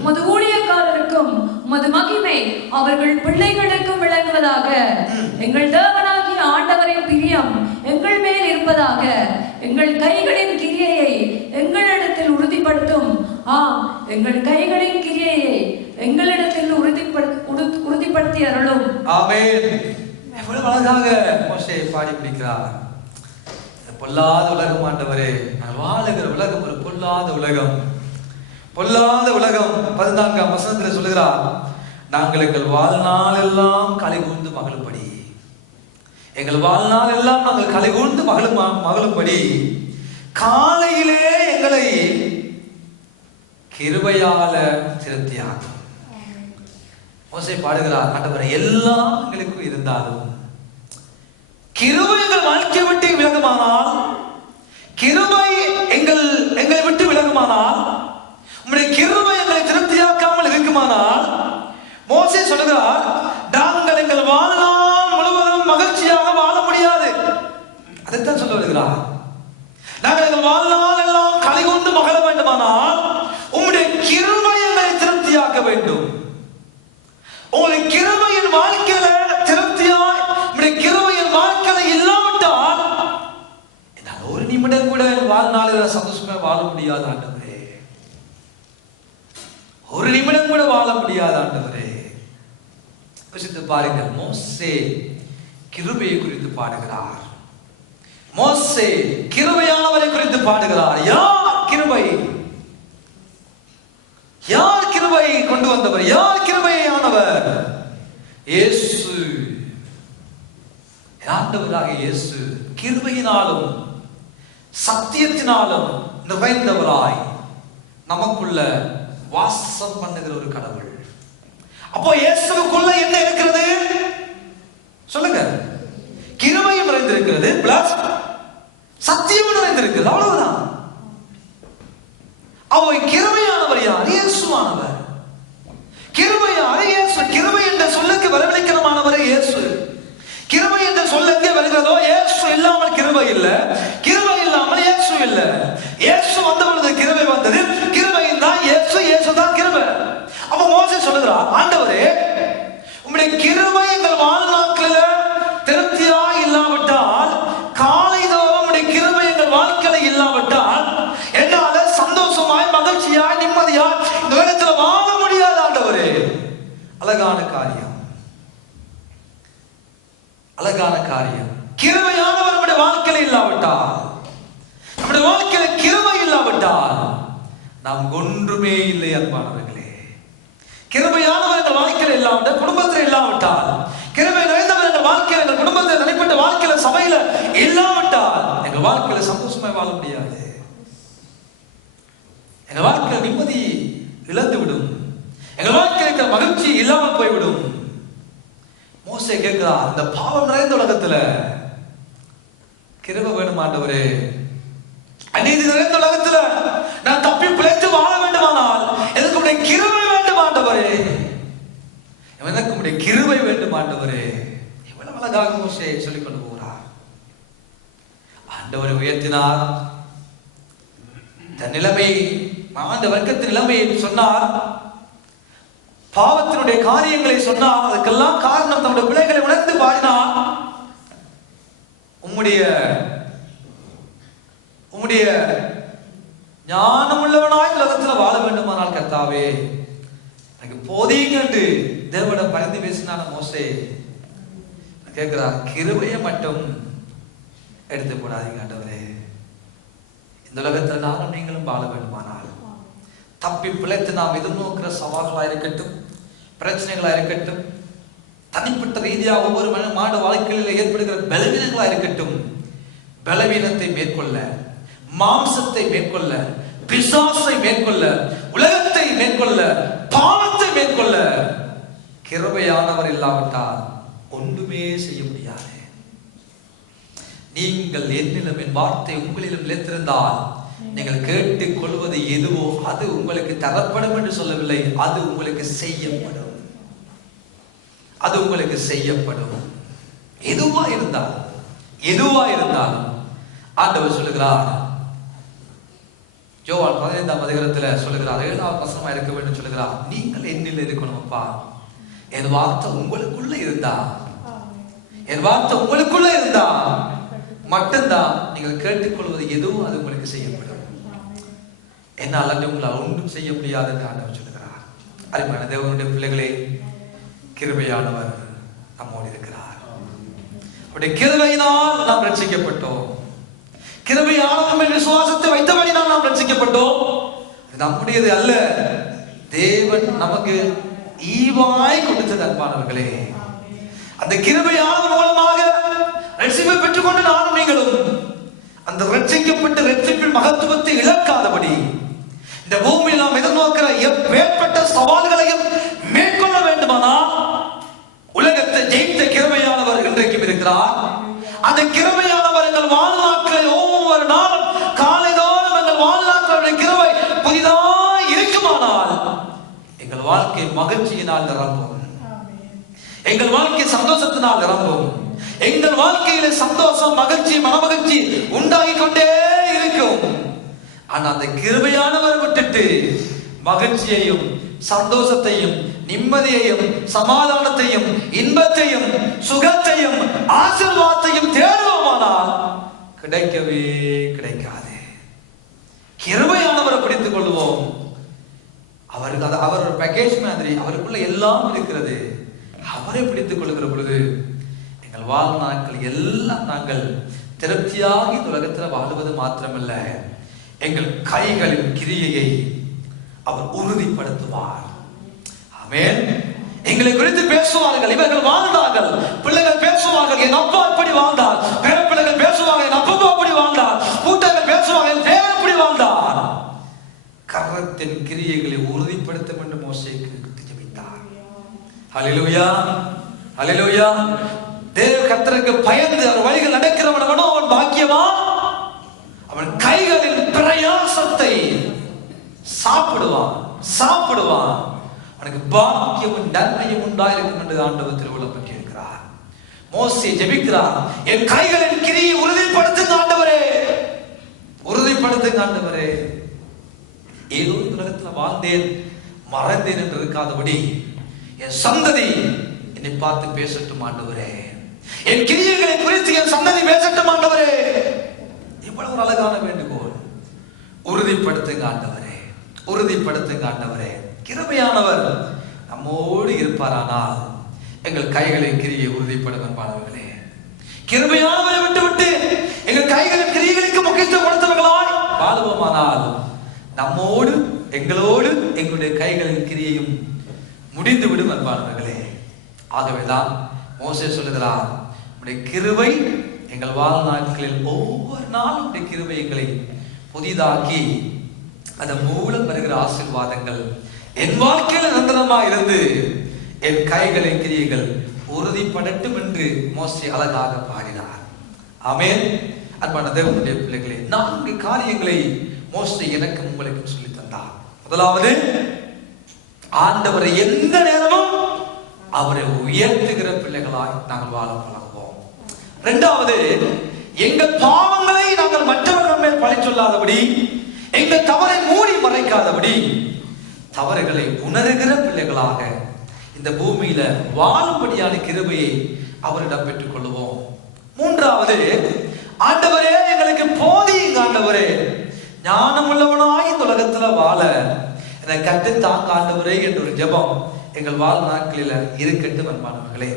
உமது ஊழியக்காரருக்கும் உமது மகிமை அவர்கள் பிள்ளைகளுக்கும் விளங்குவதாக. எங்கள் தேவனாகிய ஆண்டவரின் பிரியம் எங்கள் மேல் இருப்பதாக. எங்கள் கைகளின் கிரியையை எங்களிடத்தில் உறுதிப்படுத்தும். எங்கள் கைகளின் கிரியையை எங்களிடத்தில் உறுதிப்படுத்தி அருளும். ஆமென். எவ்வளவு அழகாக மோசே பாடி பிடிக்கிறார். பொல்லாத உலகம் ஆண்டவரே, நாங்கள் வாழுகிற உலகம் ஒரு பொல்லாத உலகம், பொல்லாத உலகம். 14ஆம் வசனத்துல சொல்லுகிறார், நாங்கள் எங்கள் வாழ்நாள் எல்லாம் களி கூர்ந்து மகிழும்படி, எங்கள் வாழ்நாள் எல்லாம் நாங்கள் களி கூர்ந்து மகிழும்படி காலையிலே எங்களை கிருபையால திருப்தியாகும். மோசே பாடுகிறார், ஆண்டவரே எல்லாம் எங்களுக்கு இருந்தாலும் கிருபை எங்கள் வாழ்க்கை விட்டு விலகுமானால், கிருபை எங்களை விட்டு விலகுமானால், உம்முடைய கிருபை எங்களை திருப்தியாக்காமல் இருக்குமானால், மோசே சொல்லுகிறார், நாங்கள் எங்கள் வாழ்நாள் முழுவதும் மகிழ்ச்சியாக வாழ முடியாது. அதைத்தான் சொல்ல வருகிறார். நாங்கள் எங்கள் வாழ்நாள் எல்லாம் களி கொண்டு மகிழ வேண்டுமானால் உம்முடைய கிருபை எங்களை திருப்தியாக்க வேண்டும். உங்களுடைய கிருபையின் வாழ்க்கையில திருப்தியாய் உம்முடைய கிருபையின் வாழ்க்கையில இல்லாவிட்டால் என்னால் ஒரு நிமிடம் கூட வாழ்நாளில் சந்தோஷமா வாழ முடியாது ஆண்டவரே, ஒரு நிமிடம் கூட வாழ முடியாது ஆண்டவரே. யோசித்து பாருங்கள், மோசே கிருபையை குறித்து பாடுகிறார், மோசே கிருபையானவரை குறித்து பாடுகிறார். யார் கிருபை? யார் கிருபை கொண்டு வந்தவர்? யார் கிருபையானவர்? இயேசு. ஆண்டவராக இயேசு கிருபையினாலும் சத்தியத்தினாலும் நிறைந்தவராய் நமக்குள்ள வாசம் பண்ணுகிற ஒரு கடவுள். அப்போ இயேசுவுக்குள்ள என்ன இருக்கிறது சொல்லுங்க? கிருபையும் நிறைந்திருக்கிறது, பிளஸ் சத்தியமும் நிறைந்திருக்கிறது. அவ்வளவுதான். அவர் கிருபையானவர் யார்? இயேசுவானவர். கிருபை யார்? இயேசு. கிருபை என்ற சொல்லுக்கு வரவிலக்கணமானவர் இயேசு. கிருபை என்ற சொல்ல எங்கே வருகிறதோ, இயேசு இல்லாமல் கிருபை இல்லை, கிருபை இல்லாமல் இயேசு இல்லை. இயேசு வந்த பொழுது கிருபை வந்தது, கிருபையும் தான் இயேசு, இயேசு தான் கிருபை. அப்ப மோசே சொல்லுகிறார், ஆண்டவரே உம்முடைய கிருபை எங்கள் வாழ்நாட்களில் திருப்தியா இல்லாவிட்டால், காலைதோறும் உம்முடைய கிருபை எங்கள் வாழ்க்கையில இல்லாவிட்டால் என்னால சந்தோஷமாய் மகிழ்ச்சியாய் நிம்மதியாய் இந்த உலகத்தில் வாழ முடியாது ஆண்டவரே. அழகான காரியம், அழகான காரியம். கிருபையானவர் நம்முடைய வாழ்க்கையில இல்லாவிட்டால், நம்முடைய வாழ்க்கையில கிருபை இல்லாவிட்டால் நாம் ஒன்றுமே இல்லை அன்பானவர்களே. கிருபையானவர் எங்கள் வாழ்க்கையில இல்லாவிட்டால், குடும்பத்தில் இல்லாவிட்டால், கிருபை நிறைந்தவர் எங்கள் வாழ்க்கையில, எங்கள் குடும்பத்தில், தனிப்பட்ட வாழ்க்கையில, சபையில இல்லாவிட்டால் எங்கள் வாழ்க்கையில சந்தோஷமாய் வாழ முடியாது. எங்கள் வாழ்க்கையில நிம்மதி இழந்து விடும், எங்கள் வாழ்க்கையில மகிழ்ச்சி இல்லாமல் போய்விடும். மோசே கேட்கிறார், இந்த பாவம் நிறைந்த உலகத்துல கிருபை வேணும் ஆண்டவரே. அநீதி நிறைந்த உலகத்துல நான் தப்பி பிழைத்து வாழ வேண்டுமானால் எனக்கு உடைய கிருபை வேண்டும் ஆண்டவரே. எனக்கு உடைய கிருபை வேண்டும் ஆண்டவரே. எவ்வளவு அழகாக மோசே சொல்லிக் கொண்டு போகிறார். ஆண்டவரை உயர்த்தினார், தன் நிலைமை, அந்த வர்க்கத்தின் நிலைமையை சொன்னார், பாவத்தினுடைய காரியங்களை சொன்னார். அதுக்கெல்லாம் காரணம் தன்னுடைய பிள்ளைகளை உணர்ந்து பாடினார். உம்முடைய ஞானம் உள்ளவனாய் உலகத்தில் வாழ வேண்டுமானால் கர்த்தாவே எனக்கு போதீங்க என்று தேவனிடம் பரிந்து பேசினான மோசே கேட்கிறார், கிருபையை மட்டும் எடுத்து போடாதீங்க ஆண்டவரே. இந்த உலகத்தில் நானும் நீங்களும் வாழ வேண்டுமானால், தப்பி பிழைத்து நாம் எதிர்நோக்கிற சவால்களா இருக்கட்டும், பிரச்சனைகளா இருக்கட்டும், தனிப்பட்ட ரீதியாக ஒவ்வொரு மாட வாழ்க்கையில் ஏற்படுகிற பலவீனங்களா இருக்கட்டும், பலவீனத்தை மேற்கொள்ள, மாம்சத்தை மேற்கொள்ள, பிசாசை மேற்கொள்ள, உலகத்தை மேற்கொள்ள, பாவத்தை மேற்கொள்ள கிருபையானவர் இல்லாவிட்டால் ஒன்றுமே செய்ய முடியாது. நீங்கள் என்னிலும் என் வார்த்தை உங்களிலும் நிலைத்திருந்தால் நீங்கள் கேட்டுக் கொள்வது எதுவோ அது உங்களுக்கு தரப்படும் என்று சொல்லவில்லை, அது உங்களுக்கு செய்யப்படும். அது உங்களுக்கு செய்யப்படும். எதுவா இருந்தால் ஆண்டவர் சொல்லுகிறார், யோவான் 15ஆம் அதிகாரத்தில் சொல்லுகிறார், 7ஆவது வசனமா இருக்க வேண்டும் சொல்லுகிறார், நீங்கள் என்னில் இருக்கணும் அப்பா, என் வார்த்தை உங்களுக்குள்ள இருந்தா, என் வார்த்தை உங்களுக்குள்ள இருந்தா மட்டும்தான் நீங்கள் கேட்டுக்கொள்வது எதுவும் அது உங்களுக்கு செய்யப்படும். என்னால் அன்று உங்களால் ஒன்றும் செய்ய முடியாது என்று ஆண்டவர் சொல்லுகிறார். அருமையான தேவனுடைய பிள்ளைகளே, கிருபையானவர் நம்மோடு இருக்கிறார். அவருடைய கிருபையினால் நாம் ரட்சிக்கப்பட்டோம். கிருபையானவர் மேல் விசுவாசத்தை வைத்தபடினால் நாம் ரட்சிக்கப்பட்டோம். நம்முடையது அல்ல, தேவன் நமக்கு ஈவாய் கொடுத்தது அன்பானவர்களே. அந்த கிருபையானவர் மூலமாக ரட்சிப்பை பெற்றுக்கொண்டு நானும் நீங்களும் அந்த ரட்சிக்கப்பட்ட ரட்சிப்பின் மகத்துவத்தை இழக்காதபடி இந்த பூமியில் நாம் எதிர்நோக்கிற எப்பேற்பட்ட சவால்களையும் மேற்கொள்ள வேண்டுமானால் உலகத்தை ஜெயித்த கிருபையானவர் இன்றைக்கும் இருக்கிறார். அந்த கிருபையானவர் எங்கள் வாழ்நாட்களில் ஒவ்வொரு நாளும் காலைதோறும் எங்கள் வாழ்நாட்களுடைய கிருபை புதிதாக இருக்குமானால் எங்கள் வாழ்க்கை மகிழ்ச்சியினால் நிரம்பும், எங்கள் வாழ்க்கை சந்தோஷத்தினால் நிரம்பும், எங்கள் வாழ்க்கையில சந்தோஷம், மகிழ்ச்சி, மனமகிழ்ச்சி உண்டாகி கொண்டே இருக்கும். ஆனா அந்த கிருபையானவர் விட்டுட்டு மகிழ்ச்சியையும் சந்தோஷத்தையும் நிம்மதியையும் சமாதானத்தையும் இன்பத்தையும் சுகத்தையும் ஆசீர்வாதத்தையும் தேடுவோமானால் கிடைக்கவே கிடைக்காது. கிருபையானவரை பிடித்துக் கொள்வோம். அவருக்கு அவர் ஒரு பேக்கேஜ் மாதிரி, அவருக்குள்ள எல்லாம் இருக்கிறது. அவரை பிடித்துக் கொள்கிற பொழுது எங்கள் வாழ்நாட்கள் எல்லாம் நாங்கள் திருப்தியாகி உலகத்தில் வாழுவது மாத்திரமல்ல, எங்கள் கைகளின் கிரியையை அவர் உறுதிப்படுத்துவார். ஆமென். எங்களை குறித்து பேசுவார்கள், இவர்கள் வாழ்ந்தார்கள். பிள்ளைகள் பேசுவார்கள், என் அப்பா இப்படி வாழ்ந்தார். பேர பிள்ளைகள் பேசுவாங்க, என் அப்பா அப்படி வாழ்ந்தார். கூட்டங்கள் பேசுவாங்க, என் பேர் இப்படி வாழ்ந்தார். கரத்தின் கிரியைகளை உறுதிப்படுத்தும் என்று மோசேக்கு ஜெபித்தார். ஹல்லேலூயா, ஹல்லேலூயா. தேவ கர்த்தருக்கு பயந்து அவர் வழிகள் நடக்கிறவனவனோ அவன் பாக்கியவான். அவன் கைகளின் பிரயாசத்தை சாப்பிடுவான். அவனுக்கு பாக்கியமும் நன்மையும் உண்டாயிருக்கும் என்று ஆண்டவர் திருவுளம் பற்றி இருக்கிறார். மோசே ஜெபிக்கிறார், என் கைகளின் கிரியை உறுதிப்படுத்துங்க ஆண்டவரே, உறுதிப்படுத்துங்க ஆண்டவரே. ஏதோ உலகத்துல வாழ்ந்தேன் மறந்தேன் என்று இருக்காதபடி என் சந்ததி என்னை பார்த்து பேசட்டும் ஆண்டவரே. என் கிரியைகளை குறித்து என் சந்ததி பேசட்டும் ஆண்டவரே. இவ்வளவு ஒரு அழகான வேண்டுகோள். உறுதிப்படுத்துங்க ஆண்டவரே, உறுதிப்படுத்துங்க ஆண்டவரே. கிருபையானவர் நம்மோடு இருப்பாரானால் எங்கள் கைகளின் கிரியை உறுதிப்படும் என்பார்களே. கிருபையானவரை விட்டுவிட்டு எங்கள் கைகளின் கிரியைகளுக்கு முக்கியத்துவம் கொடுத்தவர்களாய் வாழ்வோமானால் நம்மோடு எங்களோடு எங்களுடைய கைகளின் கிரியையும் முடிந்து விடும் என்பார்களே. ஆகவேதான் மோசே சொல்லுகிறார், உடைய கிருபை எங்கள் வாழ்நாட்களில் ஒவ்வொரு நாளும் உடைய கிருபை எங்களை புதிதாக்கி அதன் மூலம் வருகிற ஆசீர்வாதங்கள் என் வாழ்க்கையில் நிரந்தரமாக இருந்து என் கைகளின் கிரியைகள் உறுதிப்படட்டும் என்று மோசே அழகாக பாடினார். ஆமென். அன்பான தேவனுடைய பிள்ளைகளே, 4 காரியங்களை மோசே எனக்கும் உங்களுக்கும் சொல்லி தந்தார். முதலாவது, ஆண்டவரை எந்த நேரமும் அவரை உயர்த்துகிற பிள்ளைகளாய் நாங்கள் வாழ பழகுவோம். இரண்டாவது, எங்கள் பாவங்களை நாங்கள் மற்றவர்கள் மேல் பழி சொல்லாதபடி, எங்கள் தவறை மூடி மறைக்காதபடி தவறுகளை உணர்கிற பிள்ளைகளாக இந்த பூமியில வாழும்படியான கிருபையை அவரிடம் பெற்றுக் கொள்வோம். மூன்றாவது, ஆண்டவரே எங்களுக்கு போதியுங்க ஆண்டவரே, ஞானம் உள்ளவனாய் இந்த உலகத்துல வாழ என்னை கட்டு தாங்க ஆண்டவரே என்ற ஒரு ஜெபம் எங்கள் வாழ் நாட்களில இருக்கட்டும் அன்பானவர்களே.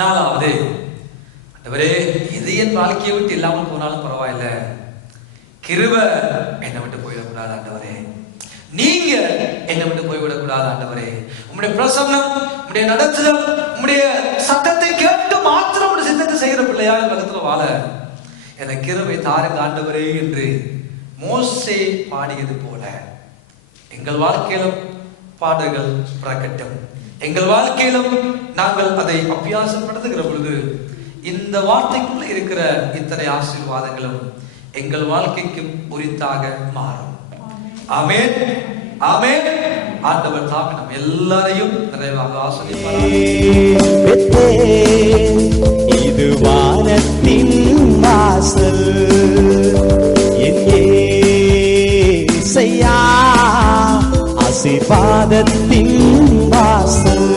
நாலாவது, ஆண்டவரே இது என் வாழ்க்கையை விட்டு இல்லாமல் போனாலும் பரவாயில்ல, கிருபை என்னை விட்டு போயிடக்கூடாது ஆண்டவரே, நீங்க என்னை விட்டு போய்விடக்கூடாது ஆண்டவரே. உம்முடைய பிரசன்னம், உம்முடைய நடத்துதல், உம்முடைய சத்தத்தை கேட்டு மாத்திரம் உம்முடைய சித்தத்தை செய்கிற பிள்ளையா உலகத்துல வாழ என்னை கிருபை தாருங்க ஆண்டவரே என்று மோசே பாடியது போல எங்கள் வாழ்க்கையிலும் பாடல்கள் பிறக்கட்டும். எங்கள் வாழ்க்கையிலும் நாங்கள் அதை அபியாசப்படுத்துகிற பொழுது இந்த வார்த்தைக்குள்ள இருக்கிற இத்தனை ஆசீர்வாதங்களும் எங்கள் வாழ்க்கைக்கும் உரித்தாக மாறும். ஆமென், ஆமென். ஆண்டவர் தாமே நம் எல்லாரையும் நிறைவாக ஆசீர்வதிப்பார். இது வானத்தின் வாசல், என் இயேசையா ஆசீர்வாதத்தின் வாசல்.